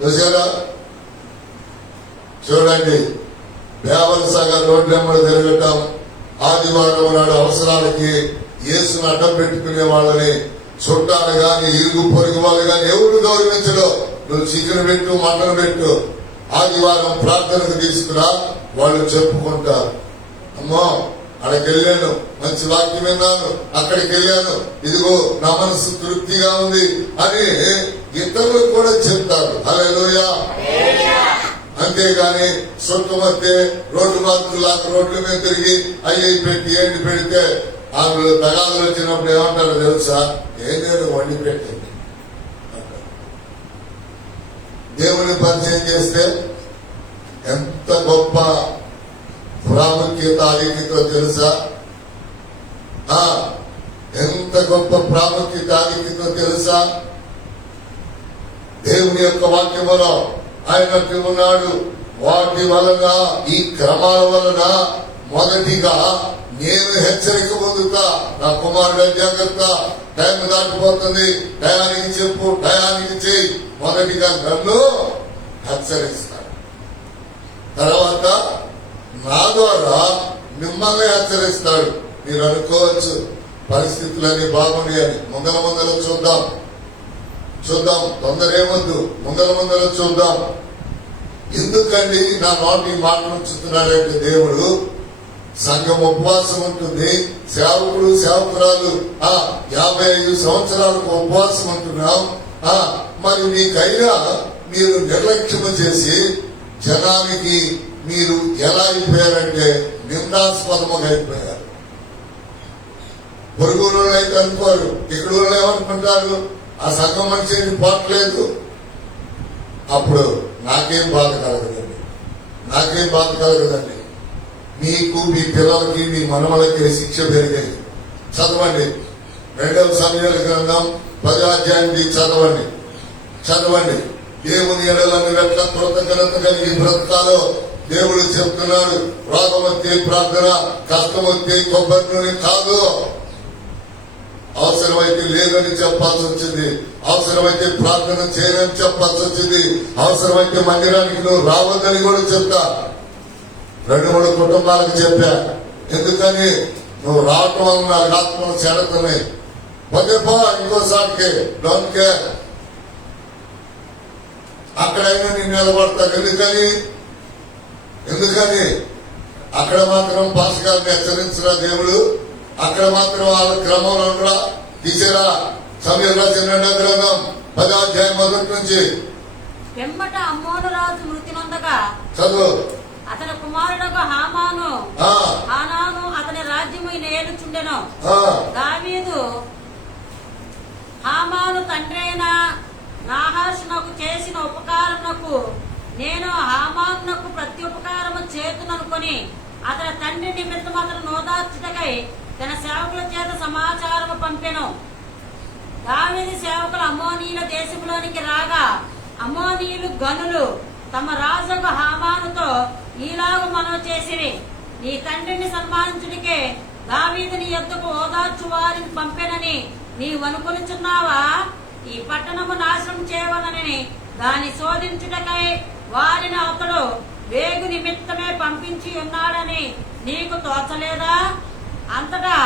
చూసారా? చూడండి, దేవరసాగ రోడ్డు వెంబడి తిరగటం, ఆదివారం నాడు అవసరాలకి యేసును అడ్డం పెట్టుకునే వాళ్ళని, చుట్టాలు గాని ఇరుగు పొరుగు వాళ్ళు గాని ఎవరు గౌరవించడు. నువ్వు చికెన్ పెట్టు, మటన్ పెట్టు, ఆదివారం ప్రార్థనకు తీసుకురా, వాళ్ళు చెప్పుకుంటారు. అమ్మో అక్కడికి వెళ్ళాను, మంచి వాక్యం విన్నాను, అక్కడికి వెళ్ళాను, ఇదిగో నా మనసు తృప్తిగా ఉంది అని ఇతరులు కూడా చెప్తారు. హల్లెలూయా. అంతేగాని సొంతమత్తే రోడ్డు మార్కులాగా రోడ్ల మీద తిరిగి అయ్యి పెట్టి ఏంటి పెడితే అందులో తగాదులు వచ్చినప్పుడు ఏమంటారో తెలుసా? ఏం లేదు, వండి పెట్టింది. దేవుని పరిచయం చేస్తే ఎంత గొప్ప ప్రాముఖ్యత ఆధిక్యతో తెలుసా? ఎంత గొప్ప ప్రాముఖ్యత ఆధిక్యతో తెలుసా? దేవుని యొక్క వాక్యములో ఆయన ఉన్నాడు. వాటి వలన, ఈ క్రమాల వలన మొదటిగా నేను హెచ్చరిక పొందుతా, నా కుమారుడు జాగ్రత్త, టైం దాటిపోతుంది, టయానికి చెప్పు, టయానికి చేయి. మొదటిగా నన్ను హెచ్చరిస్తాడు. తర్వాత నా ద్వారా మిమ్మల్ని హెచ్చరిస్తాడు. మీరు అనుకోవచ్చు పరిస్థితులన్నీ బాగున్నాయి అని. ముందల చూద్దాం, తొందర ఏమొద్దు, ముందల చూద్దాం. ఎందుకండి నా నోటి మాట ఉంచుతున్నాడంటే దేవుడు, సంఘం ఉపవాసం ఉంటుంది, సేవకురాలు 55 సంవత్సరాలకు ఉపవాసం ఉంటున్నాం. మరి మీకైనా మీరు నిర్లక్ష్యం చేసి జనానికి మీరు ఎలా అయిపోయారంటే నిందాస్పదముగా అయిపోయారు. పొరుగురు అయితే అనుకోరు, ఇక్కడ ఏమనుకుంటారు, ఆ సంఘం మనిషిని పోట్లేదు. అప్పుడు నాకేం బాధ కలగదండి. మీకు, మీ పిల్లలకి, మీ మనవలకి శిక్ష పెరిగాయి. చదవండి 2వ సమూయేలు గ్రంథం 10వ అధ్యాయాన్ని చదవండి. దేవుని ఎడలను ఎట్లా కృతజ్ఞత కలిగి బ్రతకాలో దేవుడు చెప్తున్నాడు. రోగం వస్తే ప్రార్థన, కష్టం వస్తే కొబ్బరి నూనె కాదు. అవసరమైతే లేదని చెప్పాల్సి వచ్చింది, అవసరమైతే ప్రార్థన చేయని చెప్పాల్సి వచ్చింది, అవసరమైతే మందిరానికి నువ్వు రావద్దని కూడా చెప్తా. 2-3 కుటుంబాలకు చెప్పా. ఎందుకని నువ్వు రావటం వల్ల నాకు ఆత్మను చెడతమే. పోతే పో ఇంకోసారికి, డోంట్ కేర్. అక్కడైనా నేను నిలబడతాను. ఎందుకని అక్కడ మాత్రం పాస్కాలను హెచ్చరించరా దేవుడు? అక్కడ మాత్రం వాళ్ళ క్రమంలో ఉండరా? తీసేరా. సమయం రాసిన 2వ గ్రంథం 10వ అధ్యాయం మొదటి నుంచి. వెంబట అమ్మోను రాజు మృతి నొందగా చదువు. అతని కుమారుడకు హానాను అతని రాజ్యము ఏలుచుండెను. దావీదు హామాను తండ్రి అయిన నాహాషునకు చేసిన ఉపకారమునకు నేను హామానునకు ప్రత్యుపకారము చేతుననుకొని అతని తండ్రి నిమిత్తం అతను నోదార్చుటకై తన సేవకుల చేత సమాచారము పంపెను. దావీదు సేవకులు అమ్మోనీయుల దేశంలోనికి రాగా అమ్మోనీయులు గనులు తమ రాజుకు హామానుతో ఈలాగు మనవి చేసిరి, నీ తండ్రిని సన్మానించుడికే దావీదు నీ యొద్దకు ఓదార్చు వారిని పంపెనని నీవనుకొనుచున్నావా? ఈ పట్టణము నాశనం చేయవలనని దాని శోధించుటకై వారిని అతడు వేగు నిమిత్తమే పంపించి ఉన్నాడని నీకు తోచలేదా? అంతటా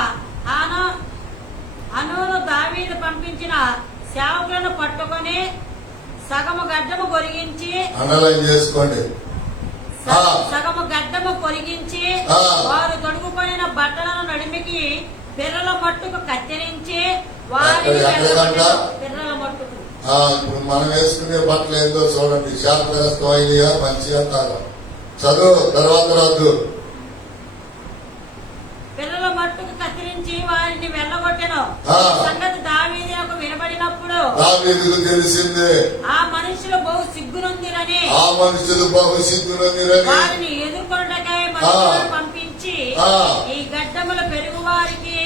హనూను దావీదు పంపించిన సేవకులను పట్టుకొని సగము గడ్డము కొరిగించి వారు తొడుగుకొనిన బట్టలను నడిమికి పిర్రల మట్టుకు కత్తిరించి వారిని పిర్రల మట్టుకు. ఇప్పుడు మనం వేసుకునే బట్టలు ఏందో చూడండి, శాస్త్రస్తమైనయా మంచిగా కాదు. చదువు తర్వాత రాదు. పిల్లల మట్టుకు కత్తిరించి వారిని వెళ్ళగొట్టెను. సంగతి దావీదుకు వినబడినప్పుడు దావీదుకు తెలిసిందే, ఆ మనుషులు బహు సిగ్గునొందిరని వారిని ఎదుర్కొనుటకై మనుషులను పంపించి ఈ గడ్డములు పెరుగు వారికి,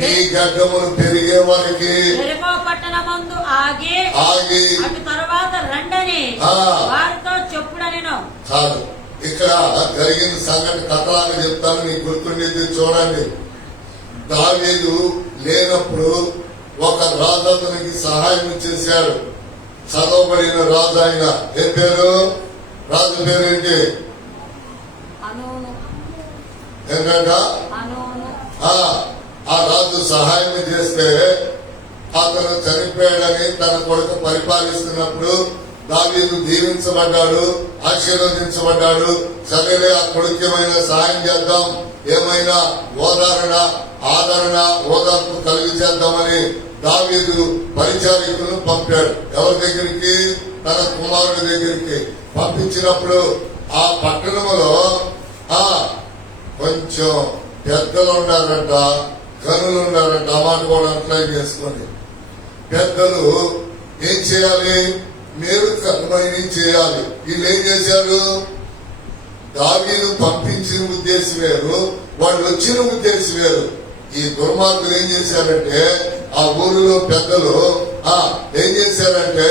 నీ గడ్డములు పెరిగే వారికి ఎరుకో పట్టణమందు ఆగి అటు తరువాత రండని వారితో చెప్పుడనెను. కాదు, ఇక్కడ జరిగిన సంఘటన కథలాగా చెప్తాను, నీకు గుర్తుండేది. చూడండి, దావీదు లేనప్పుడు ఒక రాజు అతనికి సహాయం చేశాడు. చదవబడిన రాజు ఆయన. ఏం పేరు? రాజు పేరు ఏంటి? ఏంటంట? ఆ రాజు సహాయం చేస్తే అతను చనిపోయాడని తన కొడుకు పరిపాలిస్తున్నప్పుడు దావీదు దీవించబడ్డాడు, ఆశీర్వదించబడ్డాడు. సరేలే, ఆ కొడుకు ఏమైనా సహాయం చేద్దాం, ఏమైనా ఓదార్పు కలిగి చేద్దామని దావీదు పరిచారికులను పంపాడు. ఎవరి దగ్గరికి? తన కుమారుడి దగ్గరికి పంపించినప్పుడు ఆ పట్టణంలో కొంచెం పెద్దలు ఉన్నారంట, గనులు ఉన్నారంట. ఆ మాట కూడా అప్లై చేసుకొని పెద్దలు ఏం చేయాలి? మేలు కర్మని చేయాలి. వీళ్ళు ఏం చేశారు? దావీదు పంపించిన ఉద్దేశం వేరు, వాళ్ళు వచ్చిన ఉద్దేశం వేరు. ఈ దుర్మార్గులు ఏం చేశారంటే, ఆ ఊరిలో పెద్దలు ఏం చేశారంటే,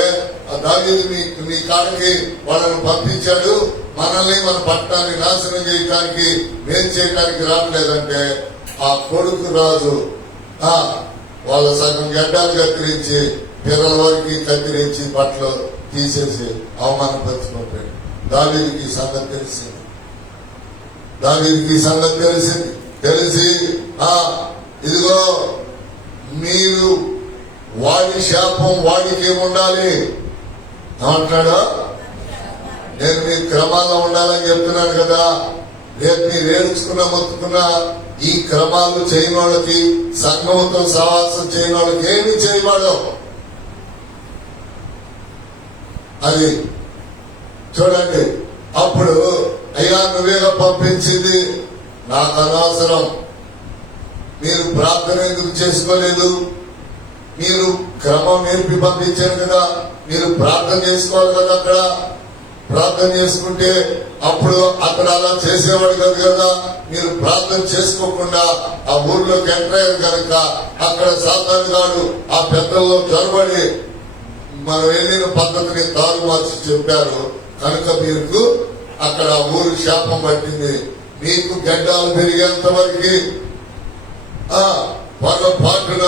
ఆ దావీదు మీ కాడికి వాళ్ళని పంపించాడు, మనల్ని మన పట్టణాన్ని నాశనం చేయడానికి మేలు చేయడానికి రావట్లేదంటే ఆ కొడుకు రాజు వాళ్ళ సగం గడ్డాలు కత్తిరించి పిల్లల వరకు కత్తిరించి బట్టలు తీసేసి అవమానపరుచుకుంటాడు. దావీదుకి ఈ సంగతి తెలిసింది. తెలిసి ఇదిగో మీరు వాడి శాపం వాడికి ఉండాలి అంటాడు. నేను మీ క్రమాల్లో ఉండాలని చెప్తున్నాను కదా. రేపు మీరు ఏడ్చుకున్నా మొత్తుకున్నా ఈ క్రమాలు చేయని వాళ్ళకి, సంఘంతో సహవాసం చేయని వాళ్ళకి ఏమి చేయవాడు. అది చూడండి. అప్పుడు అయ్యా నువ్వేగా పంపించింది, నాకు అనవసరం, మీరు ప్రార్థన ఎందుకు చేసుకోలేదు, మీరు క్రమం నేర్పి పంపించారు కదా, మీరు ప్రార్థన చేసుకోవాలి కదా. అక్కడ ప్రార్థన చేసుకుంటే అప్పుడు అక్కడ అలా చేసేవాడు కాదు కదా. మీరు ప్రార్థన చేసుకోకుండా ఆ ఊర్లోకి ఎంటర్ అయ్యారు కనుక అక్కడ సాతాను గాడు ఆ పెద్దల్లో చొరబడి మనం వెళ్ళిన పద్ధతిని తారుమార్చి చెప్పారు కనుక మీకు అక్కడ ఊరు శాపం పట్టింది. మీకు గడ్డాలు పెరిగేంత వరకు పొరపాటున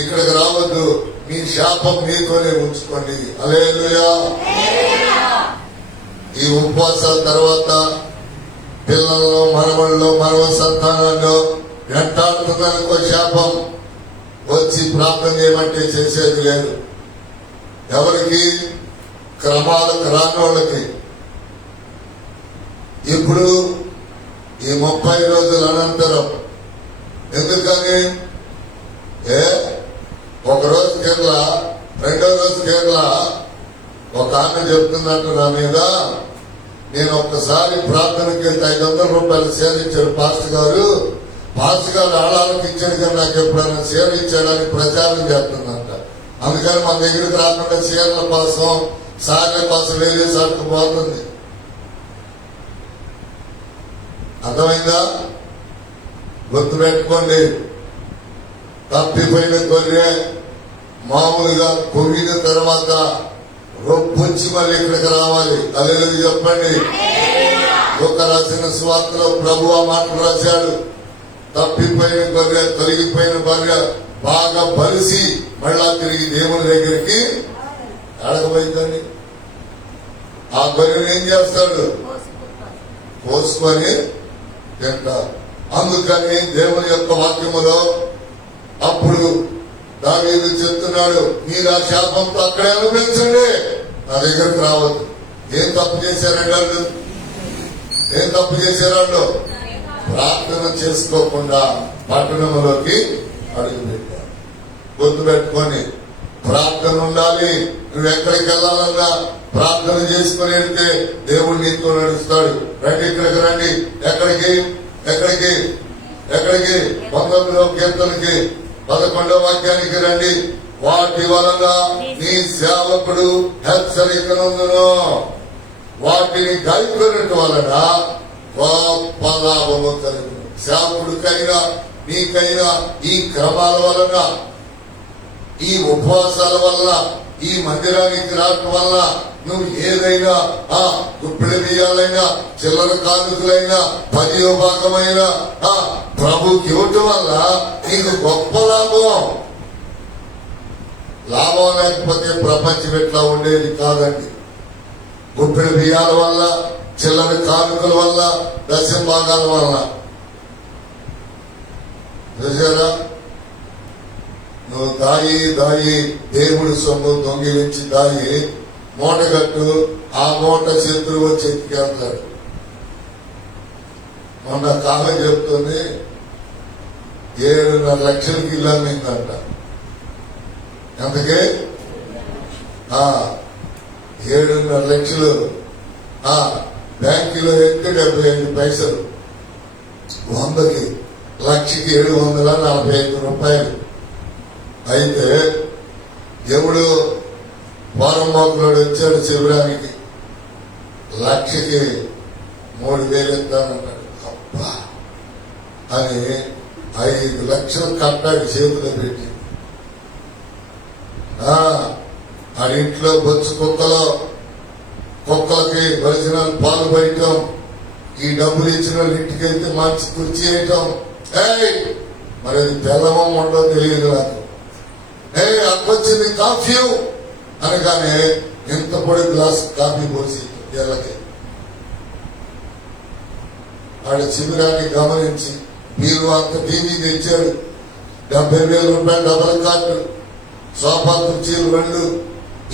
ఇక్కడికి రావద్దు, మీ శాపం మీతోనే ఉంచుకోండి. హల్లెలూయా. ఈ ఉపవాసాల తర్వాత పిల్లల్లో, మనవల్లో, మనవ సంతానాల్లో వెంటాడుతున్న శాపం వచ్చి ప్రార్థన చేయమంటే చేసేది లేదు. ఎవరికి? క్రమాలకు రానోళ్ళకి. ఇప్పుడు ఈ 30 రోజుల అనంతరం ఎందుకని ఒక రోజు కేరళ, రెండో రోజు కేరళ ఒక ఆమె చెప్తున్నట్టు నా మీద, నేను ఒక్కసారి ప్రార్థనకి వెళ్తే 500 రూపాయలు సేవించాడు పాస్టర్ గారు ఆడాలకు ఇచ్చాడు కానీ నాకు ఎప్పుడైనా సేవించాడని ప్రచారం చేస్తుందంట. అందుకని మన దగ్గరికి రాకుండా చీరల కోసం, సార్ల కోసం వేరే సార్కు పోతుంది. అర్థమైందా? గుర్తుపెట్టుకోండి. తప్పిపోయిన గొర్రె మామూలుగా కొవ్విన తర్వాత రొప్పొచ్చి మళ్ళీ ఇక్కడికి రావాలి. అల్లెలు చెప్పండి. ఒక రాసిన స్వార్థలో ప్రభు ఆ మాటలు రాశాడు. తప్పిపోయిన గొర్రె, తొలగిపోయిన గొర్రె బాగా బలిసి మళ్ళా తిరిగి దేవుని దగ్గరికి అడగబోయిందని ఆ గొర్రెను ఏం చేస్తాడు? పోసుకొని తింటారు. అందుకని దేవుని యొక్క వాక్యములో అప్పుడు దావీదు చెప్తున్నాడు, మీరు ఆ శాపంతో అక్కడే అనుభవించండి, నా దగ్గరకు రావద్దు. ఏం తప్పు చేశారండి? ఏం తప్పు చేశారండు? ప్రార్థన చేసుకోకుండా పట్టణంలోకి అడుగు పెట్టారు. గుర్తుపెట్టుకొని ప్రార్థన ఉండాలి. నువ్వు ఎక్కడికి వెళ్ళాలన్నా ప్రార్థన చేసుకుని వెళ్తే దేవుడు నీతో నడుస్తాడు. రండి, ఇక్కడికి రండి. ఎక్కడికి? 19వ కీర్తనకి 11వ వాక్యానికి రండి. వాటి వలన నీ సేవకుడు హెచ్చరికనందును, వాటిని గైకొనట వలన గొప్ప లాభము కలుగును. సేవకుడికైనా నీకైనా ఈ క్రమాల వలన, ఈ ఉపవాసాల వల్ల, ఈ మందిరానికి రావటం వల్ల నువ్వు ఏదైనా గుప్పిడి బియ్యాలైనా, చిల్లర కానుకలైనా, 10వ భాగమైనా ప్రభుకి ఇవ్వటం వల్ల నీకు గొప్ప లాభం. లాభం లేకపోతే ప్రపంచం ఎట్లా ఉండేది కాదండి. గుప్పిడి బియ్యాల వల్ల, చిల్లర కానుకల వల్ల, 10వ భాగాల వల్ల చూసారా? నువ్వు దాయి దేవుడి సొమ్ము దొంగిలించి దాయి మూటగట్టు, ఆ మూట శత్రువు చెట్టుకెళ్తాడు. మొన్న కాలం చెప్తుంది 7.5 లక్షలకి ఇల్లు అమ్మిందంట. ఎంతకే? 7.5 లక్షలు. బ్యాంకులో ఎక్కి 75 పైసలు, 100కి, లక్షకి 745 రూపాయలు. అయితే ఎవడు వారంబాకులోడు వచ్చాడు శిబిరానికి, లక్షకి 3,000 ఇస్తానన్నాడు. అబ్బా అని 5 లక్షలు కట్టాడు చేతిలో పెట్టి. ఆ ఇంట్లో బొచ్చు కుక్కలకి ఒరిజినల్ పాలు పడటం, ఈ డబ్బులు ఇచ్చిన వాళ్ళు ఇంటికి వెళ్తే మంచి కుర్చీ వేయటం. మరి అది బెల్లమో ఉండో తెలియదు నాకు. అక్కొచ్చింది కాఫీ అనగానే ఎంత పొడి గ్లాస్ కాఫీ పోసి వీళ్ళకి వాడి శిబిరాన్ని గమనించి మీరు అంత టీవీ తెచ్చాడు, 70,000 రూపాయలు డబల్ కార్డు, సోఫా కుర్చీలు 2,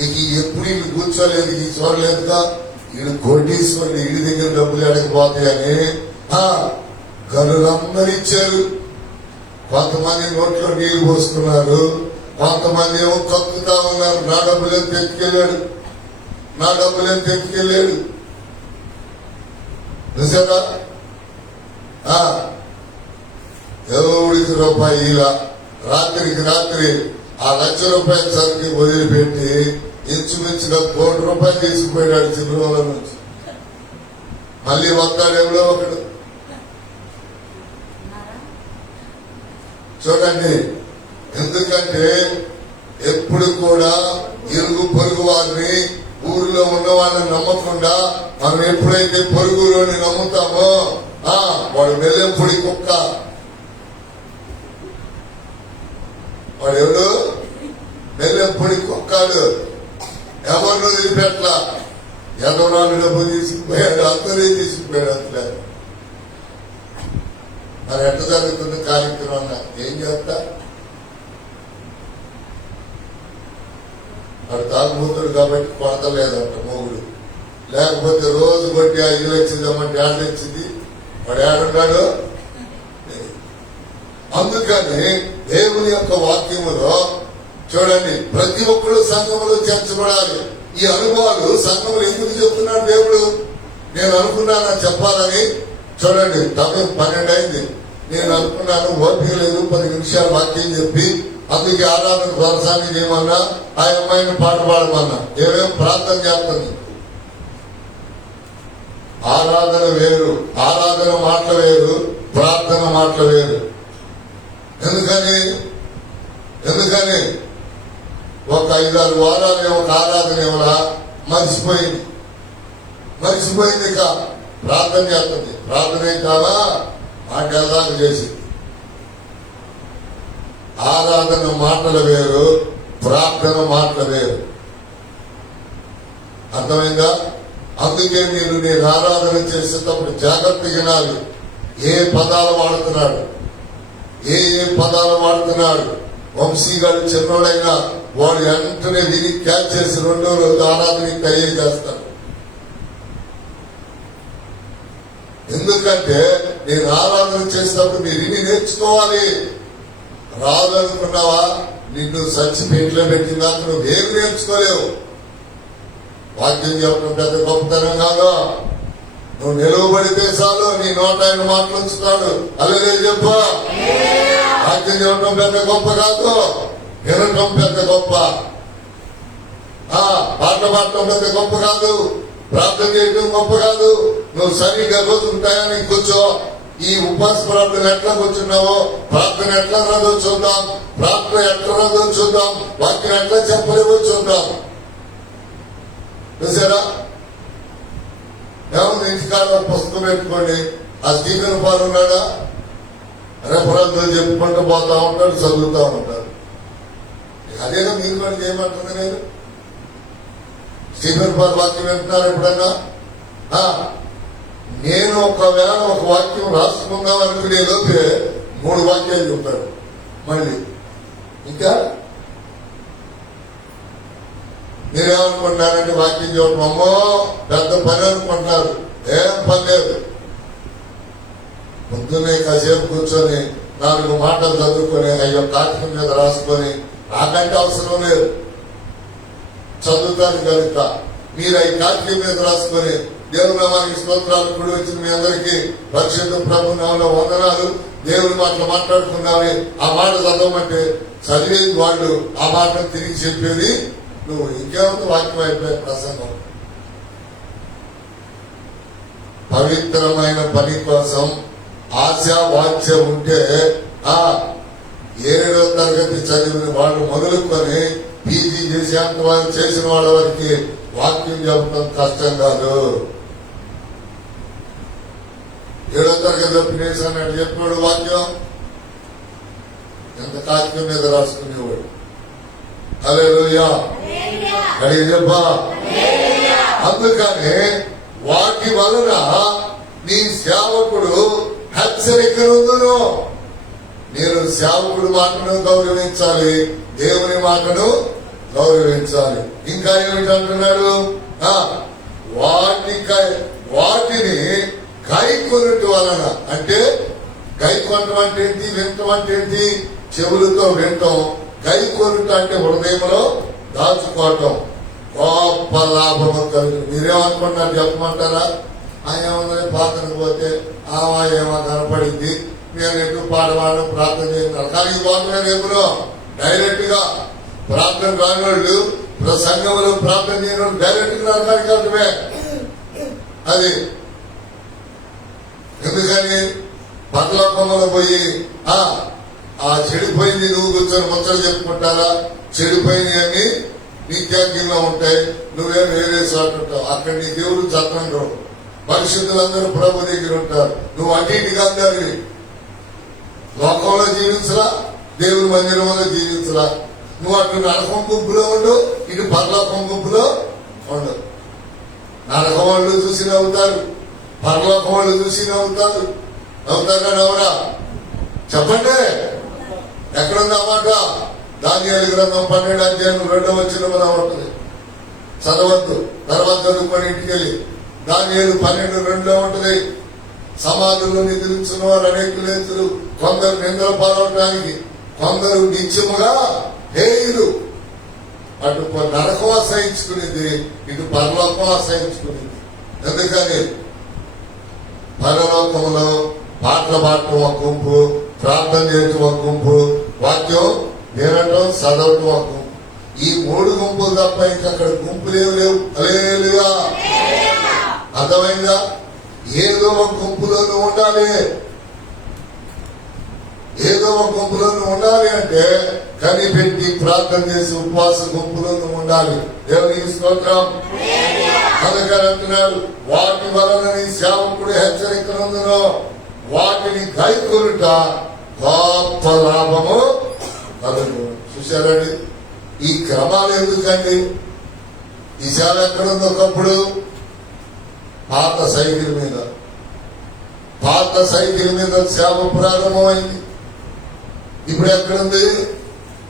ఇక ఎప్పుడు వీళ్ళు కూర్చోలేదు, ఈ చూడలేదుగా, వీళ్ళు కోటీశ్వరుడు, ఇంటి దగ్గర డబ్బులు ఎడకపోతాయని గనులందరూ ఇచ్చారు. కొంతమంది నోట్లో నీళ్లు పోసుకున్నారు, కొంతమంది ఏమో కక్కుతా ఉన్నారు. నా డబ్బులేం తెచ్చుకెళ్ళాడు చూసారా? ఎవరికి రూపాయి ఇలా రాత్రికి రాత్రి ఆ ₹1,00,000 సరికి వదిలిపెట్టి ఇంచుమించుగా ₹1,00,00,000 తీసుకుపోయాడు చిరుమల నుంచి. మళ్ళీ వస్తాడు ఎవడో ఒకడు. చూడండి, ఎందుకంటే ఎప్పుడు కూడా ఇరుగు పొరుగు వారిని, ఊరిలో ఉన్న వాళ్ళని నమ్మకుండా మనం ఎప్పుడైతే పొరుగులోని నమ్ముతామో వాడు బెల్లంపొడి కుక్క. వాడు ఎవడు? బెల్లంపొడి కుక్కాడు. ఎవరిని వదిలిపెట్ల. ఎదవనాలు డబ్బు తీసుకుపోయాడు, అందరే తీసుకుపోయాడు. అట్లా మరి ఎట్ట జరుగుతుంది కార్యక్రమం? ఏం చేస్తా? వాడు తాగుబోతుడు కాబట్టి కొడతలేదంట మొగుడు. లేకపోతే రోజు కొట్టి 5 లక్షలు ఇవ్వమంటే ఏడు వచ్చింది. వాడు ఏడున్నాడు. అందుకని దేవుని యొక్క వాక్యములో చూడండి, ప్రతి ఒక్కరు సంఘములో చేర్చబడాలి. ఈ అనుభవాలు సంఘములు ఎందుకు చెప్తున్నాడు దేవుడు? నేను అనుకున్నాను చెప్పాలని. చూడండి, సమయం 12 అయింది. నేను అనుకున్నాను ఓపిక లేదు, 10 నిమిషాలు వాక్యం చెప్పి అందుకే ఆరాధన కొనసాగి చేయమన్నా, ఆ అమ్మాయిని పాట పాడమన్నా. ఏమేం ప్రార్థన చేస్తుంది. ఆరాధన వేరు, ఆరాధన మాటలు వేరు, ప్రార్థన మాటలు వేరు. ఎందుకని ఒక 5-6 వారాలు ఒక ఆరాధన ఏమన్నా మర్చిపోయింది. ఇక ప్రార్థన చేస్తుంది. ప్రార్థనే కాదా మాట ఎలాగ చేసింది. ఆరాధన మాటలు వేరు, ప్రార్థన మాటలు వేరు. అర్థమైందా? అందుకే నేను ఆరాధన చేసేటప్పుడు జాగ్రత్తగా వినాలి. ఏ పదాలు వాడుతున్నాడు. వంశీ గారు చిన్నోడైనా వాడు వెంటనే విని క్యాచ్ చేసి 2వ రోజు ఆరాధనకి అయ్యే చేస్తాడు. ఎందుకంటే నేను ఆరాధన చేసినప్పుడు మీరు విని నేర్చుకోవాలి. రాదు అనుకున్నావా? నిన్ను సర్టిఫికేట్లో పెట్టిందా నువ్వేమి నేర్చుకోలేవు. వాక్యం చెప్పడం పెద్ద గొప్పతనం కాదు. నువ్వు నిలువబడితే చాలు, నీ నోట ఆయన మాటలు ఉంచుతాడు. అల్లే చెప్ప. వాక్యం చెప్పడం పెద్ద గొప్ప కాదు, వినటం పెద్ద గొప్ప. పాటలు పాడటం పెద్ద గొప్ప కాదు, ప్రార్థన చేయడం గొప్ప కాదు. నువ్వు సరిగ్గా రోజుంటాయని కూర్చో. ఈ ఉపాస ప్రార్థన ఎట్లా కూర్చున్నావో ప్రార్థన ఎట్లా రాదో చూద్దాం, వాక్యం ఎట్లా చెప్పలేవో చూద్దాం. చూసారా? ఏమన్నా ఇంటికాడ పుస్తకం పెట్టుకోండి. ఆ స్టీఫెన్ పాల్ ఉన్నాడా? రెఫరెన్స్ చెప్పుకుంటూ పోతా ఉంటాడు, చదువుతా ఉంటాడు. అదేగా మీరు కూడా చేయమంటుంది. స్టీఫెన్ పాల్ వాక్యం వింటున్నారు ఎప్పుడన్నా? నేను ఒకవేళ ఒక వాక్యం రాసుకుందాం అనుకునే లోపే 3 వాక్యాలు చెప్తాడు. మళ్ళీ ఇంకా మీరేమనుకుంటున్నారంటే వాక్యం చెప్పడం అమ్మో పెద్ద పని అనుకుంటున్నారు. ఏం పని లేదు. పొద్దున్నే కాసేపు కూర్చొని 4 మాటలు చదువుకొని అయ్యో కాగితం మీద రాసుకొని నాకంటే అవసరం లేదు, చదువుతాను కనుక మీరు అవి కాగితం మీద రాసుకొని దేవుని నామానికి స్తోత్రాలు. కూడి వచ్చిన మీ అందరికీ పరిశుద్ధ ప్రభు నామములో వందనాలు. దేవుని మాటలు మాట్లాడుకున్నామని ఆ మాట చదవమంటే చదివేది వాళ్ళు, ఆ మాటను తిరిగి చెప్పేది నువ్వు. ఇంకేముంది వాక్యం అయిపోయే ప్రసంగం. పవిత్రమైన పని కోసం ఆశావాంఛ ఉంటే 7వ తరగతి చదివిన వాళ్ళు మొదలుకొని పీజీ చేసేంత వారు చేసిన వాళ్ళ వారికి వాక్యం చెప్పడం కష్టం కాదు. 7వ తరగతిలో పినేసి అన్నాడు చెప్పాడు వాక్యం ఎంత కాగితం మీద రాసుకునేవాడు. హల్లెలూయా అడిగి చెప్పా. అందుకనే వాటి వలన నీ సేవకుడు హెచ్చరికనుందును. నేను సేవకుడు మాటను గౌరవించాలి, దేవుని మాటను గౌరవించాలి. ఇంకా ఏమిటంటున్నాడు? వాటిని కైకొనుట వలన, అంటే కైకొనటం అంటే ఏంటి? వినటం అంటే ఏంటి? చెవులతో వినటం. కైకొనుట అంటే హృదయంలో దాచుకోవటం. గొప్ప లాభము కలుగు. మీరేమనుకుంటున్నారు చెప్పమంటారా? ఏమన్నా ప్రార్థనకు పోతే ఏమో కనపడింది, నేను ఎటు పాడవాడు ప్రార్థన చేస్తున్నారు. కానీ ఈ పోతమే రేపులో డైరెక్ట్ గా ప్రార్థన రాని వాళ్ళు, సంఘంలో ప్రార్థన చేయని వాళ్ళు డైరెక్ట్ గా నరకానికి వెళ్ళటమే. అది ఎందుకని పరలోకంలో పోయి ఆ చెడిపోయింది నువ్వు కూర్చొని ముచ్చలు చెప్పుకుంటారా? చెడిపోయింది అని నిత్యాగ్నిలో ఉంటాయి, నువ్వేం వేరే చోట ఉంటావు. అక్కడ నీ దేవుడు చట్టంలో పరిశుద్ధులందరూ ప్రభు దగ్గర ఉంటారు. నువ్వు అటు ఇటుగా అందరివి లోకంలో జీవించరా, దేవుని మందిరంలో జీవించరా. నువ్వు అటు నరకం గుంపులో ఉండు, ఇటు పరలోకం గుంపులో ఉండు. నరకం వాళ్ళు చూసి నవ్వుతారు, పరలోకం వాళ్ళు చూసి నవ్వుతారు. నవ్వుతారా నవ్వరా? చెప్పండి. ఎక్కడుంది అన్నమాట? దానియేలు గ్రంథం 12వ అధ్యాయం 2వ వచనంలో ఉంటుంది. చదవద్దు, తర్వాత చదువుకొని ఇంటికి వెళ్ళి. దానియేలు 12:2 ఉంటుంది. సమాధుల్లో నిద్రించిన వారు అనేకులు లేతులు, కొందరు నిందలు పాలవటానికి, కొందరు నిత్యముగా హేయులు. అటు నరకం ఆశ్రయించుకునేది, ఇటు పరలోకం ఆశ్రయించుకునేది. ఎందుకని పరలోకంలో పాటలు పాడటం ఒక గుంపు, ప్రార్థన చేయటం ఒక గుంపు, వాక్యం వినటం చదవటం ఒక గుంపు. ఈ 3 గుంపులు తప్ప ఇంకక్కడ గుంపులేవు లేవు. హల్లెలూయా. అర్థమైందా? ఏదో ఒక గుంపులో ఉండాలి. ఏదో ఒక గుంపులో ఉండాలి అంటే కనిపెట్టి ప్రార్థన చేసి ఉపవాస గుంపులో ఉండాలి. దేవునికి స్తోత్రం. అందుకని అంటున్నాడు, వాటి వలన నీ సేవకుడు హెచ్చరికనందును, వాటిని గైకొనుట గొప్ప లాభము కలుగు. చూశారండి ఈ క్రమాలు ఎందుకండి? ఈ సేవ ఎక్కడుంది? ఒకప్పుడు పాత సైకిల్ మీద సేవ ప్రారంభమైంది. ఇప్పుడు ఎక్కడుంది?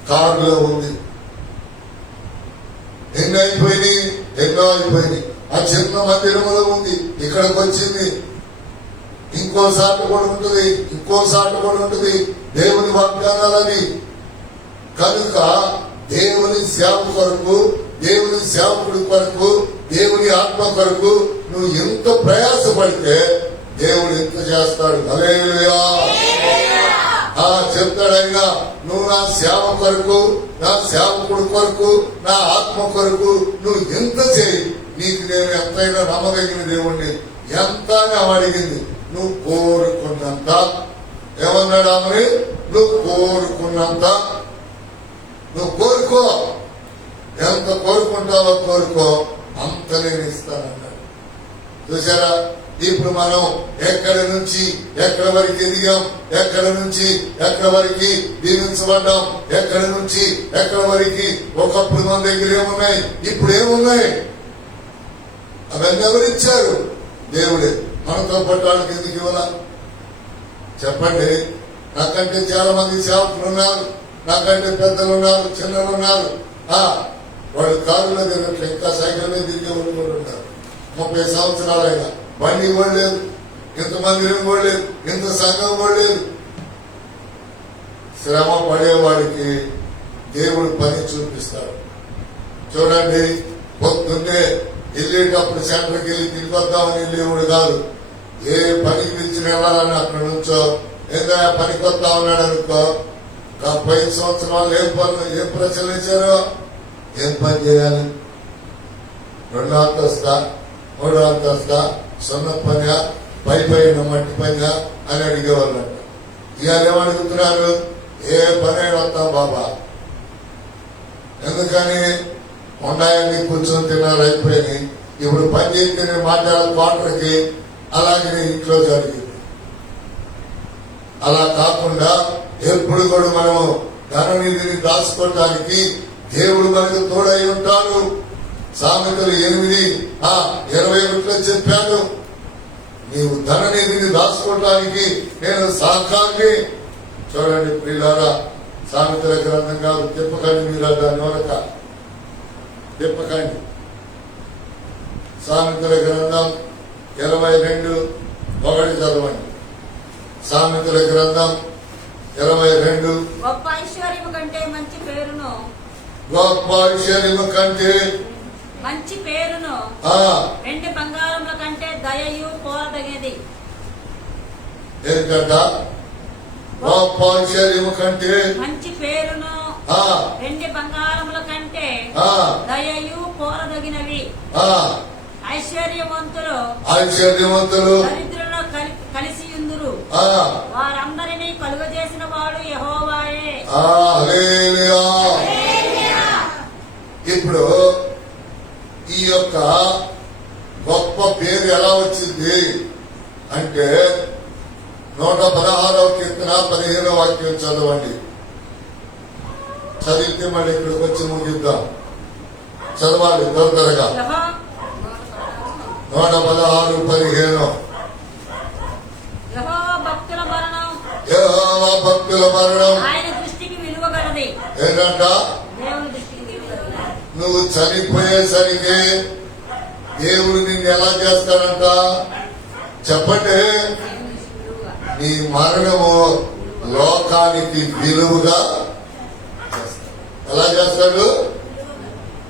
కారులో ఉంది. ఎన్నో అయిపోయినాయి. ఆ చిన్న మందిరంలో ఉంది, ఇక్కడికి వచ్చింది. ఇంకోసారి కూడా ఉంటుంది. దేవుని వాగ్దానాలని. కనుక దేవుని సేవ కొరకు, దేవుని సేవకుడి కొరకు, దేవుని ఆత్మ కొరకు నువ్వు ఎంత ప్రయాసపడితే దేవుడు ఎంత చేస్తాడు. హల్లెలూయా. చెప్తాడు ఆయన, నువ్వు నా సేవ కొరకు, నా సేవకుడి కొరకు, నా ఆత్మ కొరకు నువ్వు ఎంత చేయి, నీకు నేను ఎంతైనా నమ్మదగిన దేవుణ్ణి. ఎంత అడిగింది, నువ్వు కోరుకున్నంత. ఏమన్నాడు ఆమె? నువ్వు కోరుకున్నంత నువ్వు కోరుకో. ఎంత కోరుకుంటావో కోరుకో, అంత నేను ఇస్తానన్నాడు. చూసారా? ఇప్పుడు మనం ఎక్కడి నుంచి ఎక్కడి వరకు ఎదిగాం, ఎక్కడి నుంచి ఎక్కడి వరకు దీవించబడ్డాం, ఎక్కడి నుంచి ఎక్కడి వరకు. ఒకప్పుడు మన దగ్గర ఏమున్నాయి, ఇప్పుడు ఏమున్నాయి? అవన్నీ ఎవరిచ్చారు? దేవుడే. మనతో పాటు వాళ్ళకి ఎందుకు ఇవ్వాలా? చెప్పండి. నాకంటే చాలా మంది సేవకులు ఉన్నారు, నాకంటే పెద్దలు ఉన్నారు, చిన్నలు ఉన్నారు. వాళ్ళు కారులో తిరగట్లే, ఇంకా సైకిల్ మీద తిరిగే వాళ్ళు కూడా ఉన్నారు. 30 సంవత్సరాలైనా బండి కూడా లేదు, ఇంత మందిరం కూడా లేదు, ఇంత సంఘం కూడా లేదు. శ్రమ పడేవాడికి దేవుడు పని చూపిస్తాడు. చూడండి, పొద్దున్నే వెళ్ళేటప్పుడు సెంటర్కి వెళ్ళి తిరిగి వద్దామని వెళ్ళేవాడు కాదు. ఏ పనికి పిలిచిన వెళ్ళాలని అక్కడి నుంచో ఏదో పనికి వస్తా ఉన్నాడు అనుకో, 5 సంవత్సరాలు ఏం ప్రశ్నలు ఇచ్చారో, ఏం పని చేయాలి? 2వ అంతస్తా, 3వ అంతస్తా, సున్న పనిగా, పైన మట్టి పనిగా అని అడిగేవాళ్ళంట. ఇవాళ ఏమడుగుతున్నారు? ఏ పని వస్తాం బాబా, ఎందుకని ఉన్నాయని కూర్చొని తిన్నారు అయిపోయి ఇప్పుడు పని చేస్తే మాట్లాడాలి క్వార్టర్కి, అలాగే ఇంట్లో జరిగింది. అలా కాకుండా ఎప్పుడు కూడా మనము ధననిధిని దాచుకోవటానికి దేవుడు మనకు తోడై ఉంటాడు. సామెతలు 8:21 చెప్పాడు, నీవు ధననిధిని దాచుకోవటానికి నేను సహకారిని. చూడండి ప్రియులారా, సామెతల గ్రంథం కాదు, తిప్పకండి మీరు దాని వరక తిప్పకండి. సామెతల గ్రంథం 22:1 చదవండి. సామెతల గ్రంథం 22. గొప్ప ఐశ్వర్యము కంటే మంచి పేరును, గొప్ప ఐశ్వర్యము కంటే మంచి పేరును, వెండి బంగారముల కంటే దయయు కోరదగినది. ఏంటంట? గొప్ప ఐశ్వర్యము కంటే మంచి పేరును, వెండి బంగారముల కంటే దయయు కోరదగినవి. ఐశ్వర్యవంతులు దరిద్రులలో కలిసి ఉందురు, వారందరినీ కలుగజేసిన వాడు యెహోవాయే. ఇప్పుడు ఈ యొక్క గొప్ప పేరు ఎలా వచ్చింది అంటే 116వ కీర్తన 15వ వాక్యం చదవండి. చదివితే మళ్ళీ ఇక్కడికి వచ్చి ముగిద్దాం. చదవాలి త్వరగా. 116:15. యెహోవా భక్తుల మరణం ఆయన దృష్టికి విలువ గలది. ఏంటంట? దేవుని దృష్టికి విలువ గలది. నువ్వు చనిపోయేసరికి దేవుడు నిన్ను ఎలా చేస్తాడంట చెప్పండి. నీ మరణము లోకానికి విలువగా ఎలా చేస్తాడు?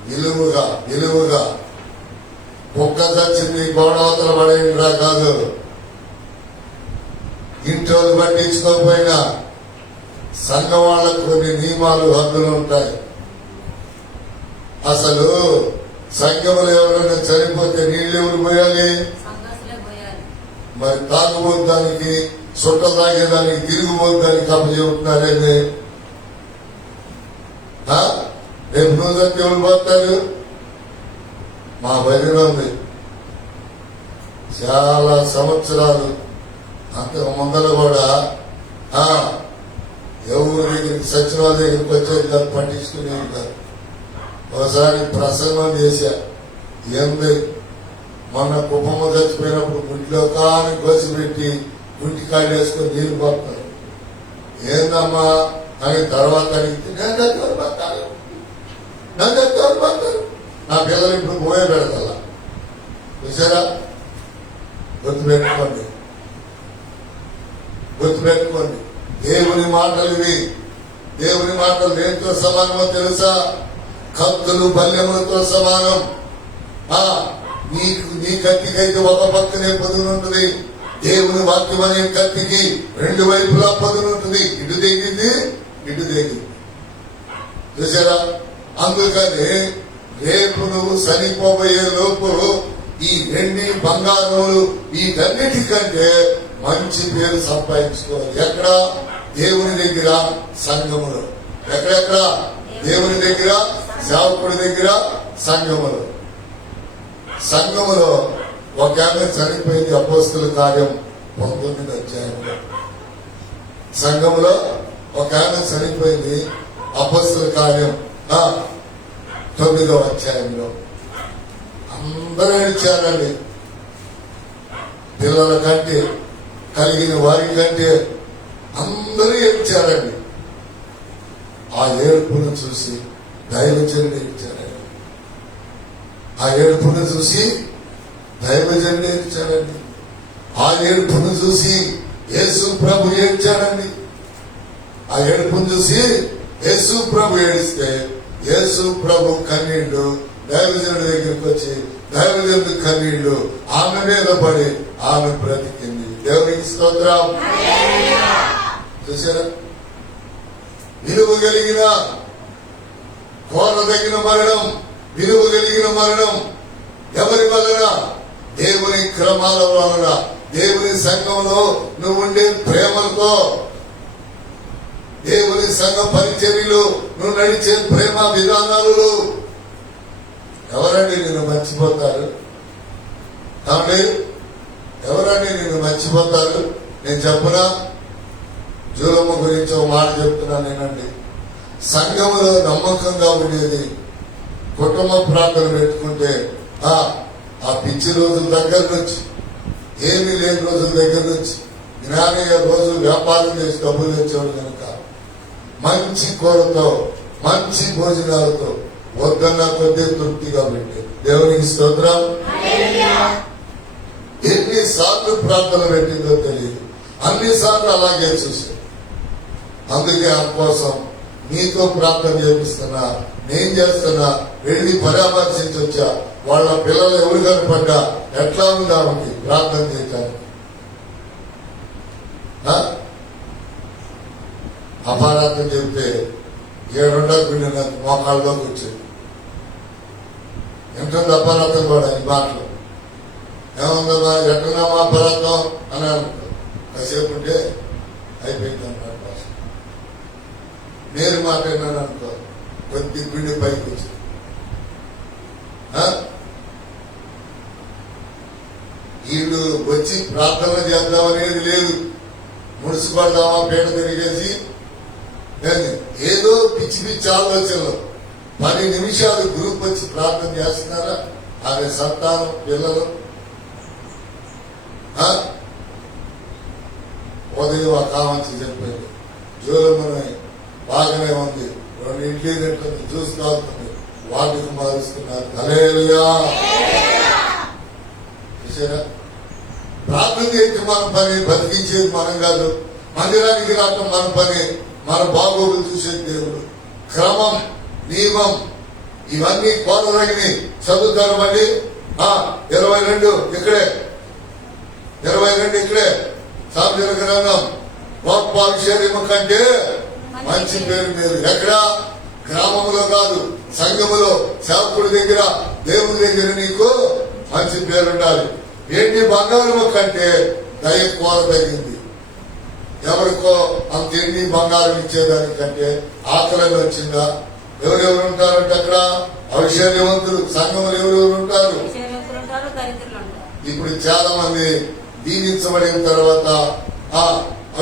విలువగా. కుక్క చచ్చింది గోడవతల పడేరా కాదు, ఇంటోళ్ళు పట్టించుకోకపోయినా సంఘం వాళ్ళకు కొన్ని నియమాలు హద్దులు ఉంటాయి. అసలు సంఘంలో ఎవరైనా చనిపోతే నీళ్ళు ఎవరు పోయాలి? మరి తాగుబోద్దానికి, చుట్ట తాగేదానికి, తిరిగిపోద్దానికి అప్పచెబుతున్నారండి. రేపు నువ్వు చచ్చి ఎవరు పోతారు? మా బయలులో ఉంది చాలా సంవత్సరాలు అంతకు ముందర కూడా ఎవరి దగ్గరికి సచిన వాళ్ళ దగ్గరికి వచ్చేది కాదు, పట్టించుకునేది కాదు. ఒకసారి ప్రసంగం చేశా. ఏంది మొన్న కుప్పమ్మ చచ్చిపోయినప్పుడు గుంటిలో కానీ కోసి పెట్టి గుంటి కాళ్ళు వేసుకొని నీళ్లు పోతున్నారు. ఏందమ్మా అని తర్వాత అడిగితే నేను చచ్చిపోయి పోతాను, నా పిల్లలు ఇప్పుడు పోయే పెడతా. చూసారా? గుర్తుపెట్టుకోండి. దేవుని మాటలు ఇవి. దేవుని మాటలు దేనితో సమానమో తెలుసా? కత్తులు బల్యములతో సమానం. నీ కత్తికైతే ఒక పక్కనే పదునుంటుంది, దేవుని వాక్యం అనే కత్తికి 2 వైపులా పదునుంటుంది. ఇటు దిగింది, ఇటు దిగింది. చూసారా? అందుకని రేపు నువ్వు చనిపోబోయే లోపు ఈ వెండి బంగారములు వీటన్నిటికంటే మంచి పేరు సంపాదించుకోవాలి. ఎక్కడ? దేవుని దగ్గర, సంఘములో. ఎక్కడెక్కడ? దేవుని దగ్గర, సేవకుడి దగ్గర, సంఘములో. సంఘములో ఒక ఆమె చనిపోయింది. అపోస్తుల కార్యం 19వ అధ్యాయంలో. సంఘములో ఒక ఆమె చనిపోయింది. అపోస్తుల కార్యం 9వ అధ్యాయంలో. అందరూ ఇచ్చారండి. పిల్లల కంటే, కలిగిన వారి కంటే అందరూ ఏడ్చారండి. ఆ ఏడుపును చూసి దైవజనుడు ఏడ్చారండి. ఆ ఏడుపును చూసి దైవజనుడు ఏడ్చారండి. ఆ ఏడుపును చూసి యేసు ప్రభు ఏడ్చాడండి. ఆ ఏడుపును చూసి యేసు ప్రభు ఏడిస్తే యేసు ప్రభు కన్నీళ్లు దైవజనుడి దగ్గరికి వచ్చి దైవజనుడి కన్నీళ్లు ఆమె మీద పడి ఆమె బ్రతికింది. దేవునికి స్తోత్రం. చూసారా? విలువ కలిగిన కోరదగిన మరణం, విలువ కలిగిన మరణం ఎవరి వలన? దేవుని క్రమాల వలన, దేవుని సంఘంలో నువ్వు ఉండే ప్రేమలతో. దేవుని సంఘ పరిచర్యలు, నువ్వు నడిచే ప్రేమ విధానాలు ఎవరండి నిన్ను మర్చిపోతారు? కాబట్టి ఎవరండి నిన్ను మర్చిపోతారు? నేను చెప్పనా? జూలమ్మ గురించి ఒక మాట చెప్తున్నా నేనండి. సంఘములో నమ్మకంగా ఉండేది, కుటుంబ ప్రార్థన పెట్టుకుంటే ఆ పిచ్చి రోజుల దగ్గర నుంచి, ఏమీ లేని రోజుల దగ్గర నుంచి, జ్ఞానయ్య రోజు వ్యాపారం చేసి డబ్బులు తెచ్చేవాడు కనుక మంచి కూరతో మంచి భోజనాలతో వద్దన్న కొద్ది తృప్తిగా పెట్టే దేవునికి స్తోత్రం. ఎన్నిసార్లు ప్రార్థన పెట్టిందో తెలియదు, అన్నిసార్లు అలాగే చూసాను. అందుకే అందుకోసం నీతో ప్రార్థన చేపిస్తున్నా, నేను చేస్తున్నా, వెళ్ళి పరామర్శించొచ్చా, వాళ్ళ పిల్లలు ఎవరు కనపడ్డా ఎట్లా ఉందా ఆమెకి ప్రార్థన చేయటానికి. అపారాధన చెప్తే 7 గుండె నాకు మోకాళ్ళలోకి వచ్చేది. ఎంతుంది అపారాధం కూడా ఈ మాటలు. ఏముందమ్మా ఎట్టున్నామా అపరాధం అని అనుకో, కాసేపు ఉంటే అయిపోయింది అన్నమాట. నేను మాట్లాడినాను అనుకో, కొద్ది గుండె పైకి వచ్చింది. వీళ్ళు వచ్చి ప్రార్థన చేద్దామనేది లేదు, ముడిసిపడదామా పేట తిరిగేసి ఏదో పిచ్చి పిచ్చి ఆలోచనలు. 10 నిమిషాలు గ్రూప్ వచ్చి ప్రార్థన చేస్తున్నారా? ఆమె సంతానం పిల్లలు ఉదయం ఆ కావచ్చు చెప్పారు, జోలమ్మని బాగానే ఉంది, 2 ఇడ్లీ తింటుంది, జ్యూస్ తాగుతుంది, వాటికి మారుస్తున్నారు. హల్లెలూయా. చూసారా? ప్రార్థన చేసి మన పని, బతికించేది మనం కాదు. మందిరానికి రావటం మన పని, మన బాగోగులు చూసేది దేవుడు. క్రమం, నియమం ఇవన్నీ కోరదగినవి. చదువుతారు మళ్ళీ 22 ఇక్కడే, 22 ఇక్కడే. సాంఘిక గ్రంథం గొప్ప విషయం కంటే మంచి పేరు మీరు ఎక్కడ? గ్రామంలో కాదు, సంఘములో, సేవకుడి దగ్గర, దేవుడి దగ్గర నీకు మంచి పేరు ఉండాలి. ఏంటి? బంగారం కంటే దయ కోరదగింది. ఎవరికో అంత ఎన్ని బంగారం ఇచ్చేదానికంటే ఆకలి వచ్చిందా? ఎవరెవరు ఉంటారంటే అక్కడ ఐశ్వర్యవంతులు. సంఘములు ఎవరెవరు ఉంటారు? ఇప్పుడు చాలా మంది దీవించబడిన తర్వాత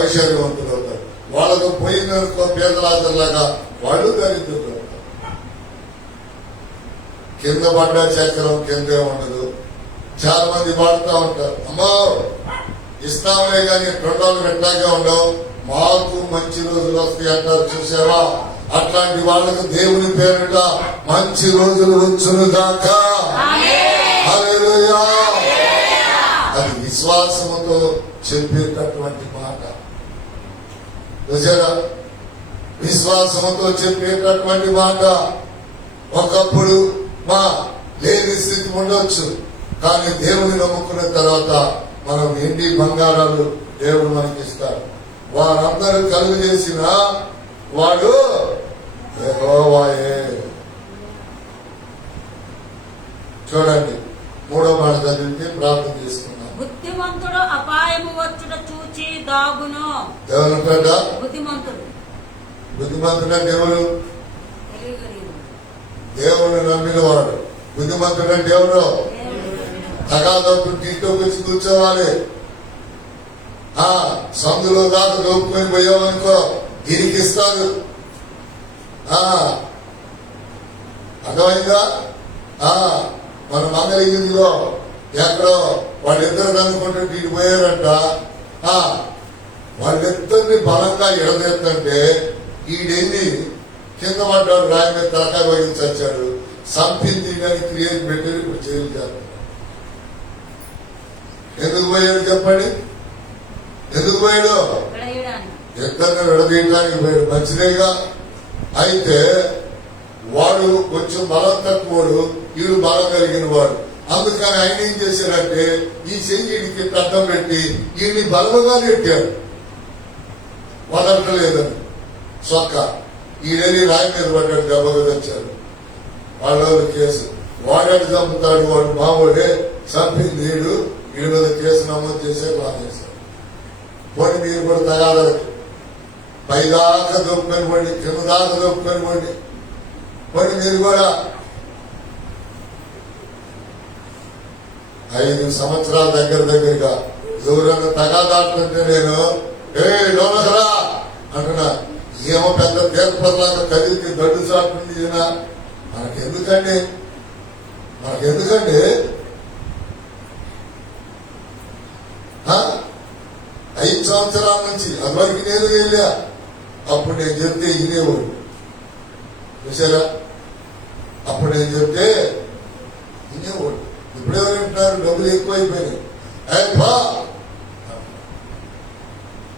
ఐశ్వర్యవంతులు అవుతారు. వాళ్ళకు పోయిననుకో పేదలాగా వాళ్ళు దరిద్రులు అవుతారు. కింద పడ్డ చక్రం కిందే ఉండదు. చాలా మంది వాడుతూ ఉంటారు, అమ్మో ఇస్తాంలే కానీ 2 రోజులు పెట్టాకే ఉండవు, మాకు మంచి రోజులు వస్తాయి అంటారు. చూసావా? అట్లాంటి వాళ్ళకు దేవుని పేరిట మంచి రోజులు వచ్చును గాక. హల్లెలూయా. అది విశ్వాసముతో చెప్పేటటువంటి మాట. చూసారా? విశ్వాసముతో చెప్పేటటువంటి మాట. ఒకప్పుడు లేని స్థితి ఉండొచ్చు, కానీ దేవుని నమ్ముకున్న తర్వాత మనం ఎండి బంగారాలు దేవుడు మనకి ఇస్తాడు. వారందరూ కలుగు చేసిన వాడు యెహోవాయే. చూడండి 3వ మాట చదివితే ప్రార్థన చేసుకున్నాం. బుద్ధిమంతుడు అపాయము వచ్చుట చూచి దాగును. ఎవరంట? బుద్ధిమంతుడు. బుద్ధిమంతుడు అంటే ఎవరు? దేవుని నమ్మిన వాడు. బుద్ధిమంతుడు అంటే ఎవరు? తగాదప్పుడు ఇంట్లోకి వచ్చి కూర్చోవాలి. సందులో దాకా దోపుకొని పోయామనుకో ఇరికిస్తారు. అర్థమైందా? మన మంగళగిరిలో ఎక్కడో వాళ్ళిద్దరు అనుకుంటుంటే ఇటు పోయారంట. వాళ్ళిద్దరిని బలంగా ఎడదెత్తంటే ఈడెన్ని కింద పడ్డాడు, రాయి మీద తలకాయ వహించి వచ్చాడు. సంపింది కానీ క్రియేట్ పెట్టి ఇప్పుడు జైలు చేస్తారు. ఎందుకు పోయాడు చెప్పండి? ఎందుకు పోయాడు? ఇద్దరిని విడదీయడానికి పోయాడు. మంచిదేగా. అయితే వాడు కొంచెం బలం తక్కువడు, వీడు బలం కలిగిన వాడు. అందుకని ఆయన ఏం చేశాడంటే ఈ చెయ్యికి అడ్డం పెట్టి వీడిని బలముగా నెట్టాడు. వదలలేదని సొక్క ఈడని రాయి మీద పడ్డాడు, దెబ్బగా తెచ్చాడు. వాళ్ళ కేసు వాడాడు, చంపుతాడు, వాడు మామూడే, చంపింది వీడు, వీడి మీద కేసు నమోదు చేసే బాగా చేశాడు. పోనీ మీరు కూడా తగాదాలకి పైదాకా దొప్పుకొని పోండి, కింద దాకా దొప్పుకొని పోండి. మరి మీరు కూడా 5 సంవత్సరాల దగ్గరగా ఎవరైనా తగాదాడుతుంటే నేను లోనకరా అంటున్నా. ఏమో పెద్ద తీర్పలాగా కదిలికి గడ్డు చాటుంది ఈయన. మనకెందుకండి 5 సంవత్సరాల నుంచి అదివరకు నేను వెళ్ళా. అప్పుడు నేను చెప్తే ఇనేవాడు చూసారా, అప్పుడు నేను చెప్తే ఇనేవాడు. ఇప్పుడు ఎవరంటున్నారు డబ్బులు ఎక్కువైపోయినాయి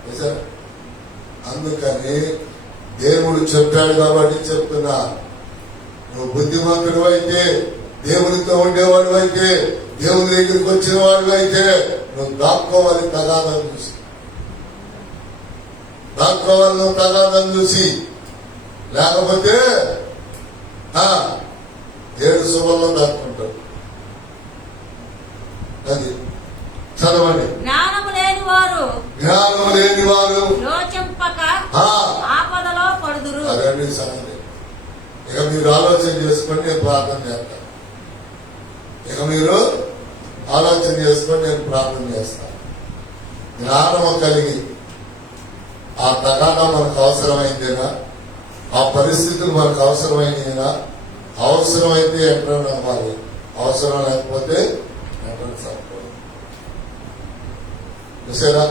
చూసారా. అందుకని దేవుడు చెప్పాడు కాబట్టి చెప్తున్నా, నువ్వు బుద్ధిమంతుడు అయితే, దేవునితో ఉండేవాడు అయితే, దేవుని దగ్గరికి వచ్చిన వాడు అయితే నువ్వు దాక్కోవాలి తగాదం చూసి లేకపోతే 7 సువర్లో దాక్కుంటాడు. అది చదవండి. జ్ఞానము లేని వారు యోచింపక ఆపదలో పడుదురు. అదండి సంగతి. ఇక మీరు ఆలోచన చేసుకొని నేను ప్రార్థన చేస్తాను. జ్ఞానము కలిగి ఆ తగాదా మనకు అవసరమైందేనా, ఆ పరిస్థితులు మనకు అవసరమైనదేనా, అవసరమైతే ఎక్కడ నమ్మాలి, అవసరం లేకపోతే ఎక్కడ సరిపోదు. చూసారా.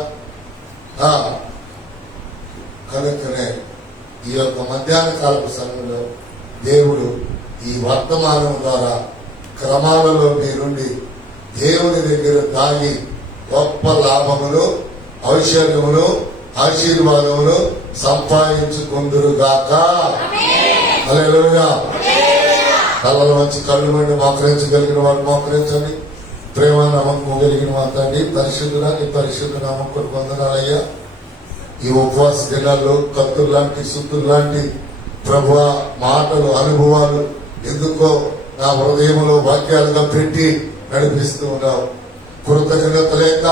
కనుకనే ఈ యొక్క మధ్యాహ్న కాలపు సమయంలో దేవుడు ఈ వర్తమానం ద్వారా క్రమాలలో మీరుండి దేవుని దగ్గర దాగి గొప్ప లాభములు, ఐశ్వర్యములు, ఆశీర్వాదములు సంపాదించుకుందురుగాక. హల్లెలూయా. కళ్ళలో వచ్చి కళ్ళు మండి మోకరించగలిగిన వాడు మోకరించండి. ప్రేమ నమ్మకం కలిగిన మాట్లాడి పరిశుద్ధుడా నీ పరిశుద్ధ నమ్మకం పొందనాలయ్యా. ఈ ఉపవాస దినాల్లో కత్తులు లాంటి సుత్తులు లాంటి ప్రభువ మాటలు, అనుభవాలు ఎందుకో నా హృదయంలో వాక్యాలుగా పెట్టి నడిపిస్తూ ఉన్నావు. కృతజ్ఞత లేక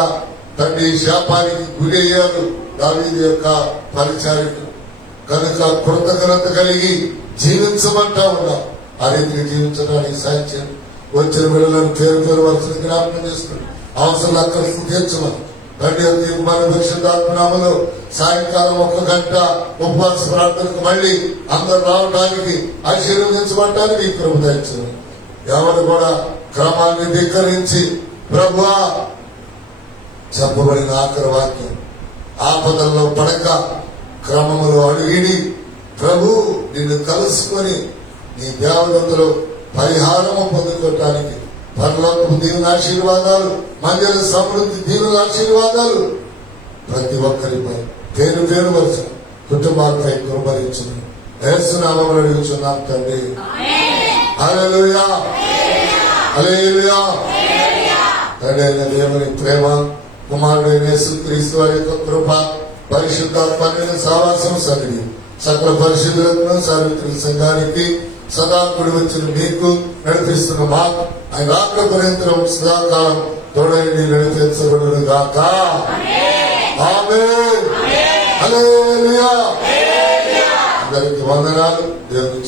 తండ్రి శాపానికి గురి అయ్యారు దావీదు యొక్క పరిచారికులు. కనుక కృతజ్ఞత కలిగి జీవించమంటా ఉన్నావు. ఆ రీతికి జీవించడానికి సాధ్యం. వచ్చిన పిల్లలను పేరు వరుసలు జ్ఞాపకం చేస్తున్నాడు. అవసరం అక్కడ తీర్చమని తండ్రి మన పరిశుద్ధాత్మనామలో సాయంకాలం 1 గంట ఉపవాస ప్రార్థనకు మళ్ళీ అందరు రావడానికి ఆశీర్వదించబడటానికి ఈ కృప దయచేయండి. ఎవరు కూడా క్రమాన్ని ధిక్కరించి ప్రభువా చెప్పబడిన ఆఖరి వాక్యం ఆపదల్లో పడక క్రమములో అడుగిడి ప్రభు నిన్ను కలుసుకొని నీ దేవదత్తలో పరిహారము పొందుకోవటానికి పరలోకపు దీవుల ఆశీర్వాదాలు, మందిర సమృద్ధి దీవుల ఆశీర్వాదాలు ప్రతి ఒక్కరిపై పేరు వరుస కుటుంబాలపై కురుమరించును. యేసు నామములో అడుగుచున్నాం తండ్రి. హల్లెలూయా. హల్లెలూయా. తండ్రి అయిన దేవుని ప్రేమ, కుమారుడైన యేసుక్రీస్తు వారి యొక్క కృప, పరిశుద్ధాత్మ సావాసం సన్నిధి సకల పరిశుద్ధులను సార్వత్రిక సంఘానికి సదా కుడి వచ్చిన మీకు నడిపిస్తున్న మా ఆయన రాక పర్యంతం సదాకాలం తోడైంది నడిపించబడును గాక. ఆమేన్. హల్లెలూయా. అందరికి వందనాలు. దేవుని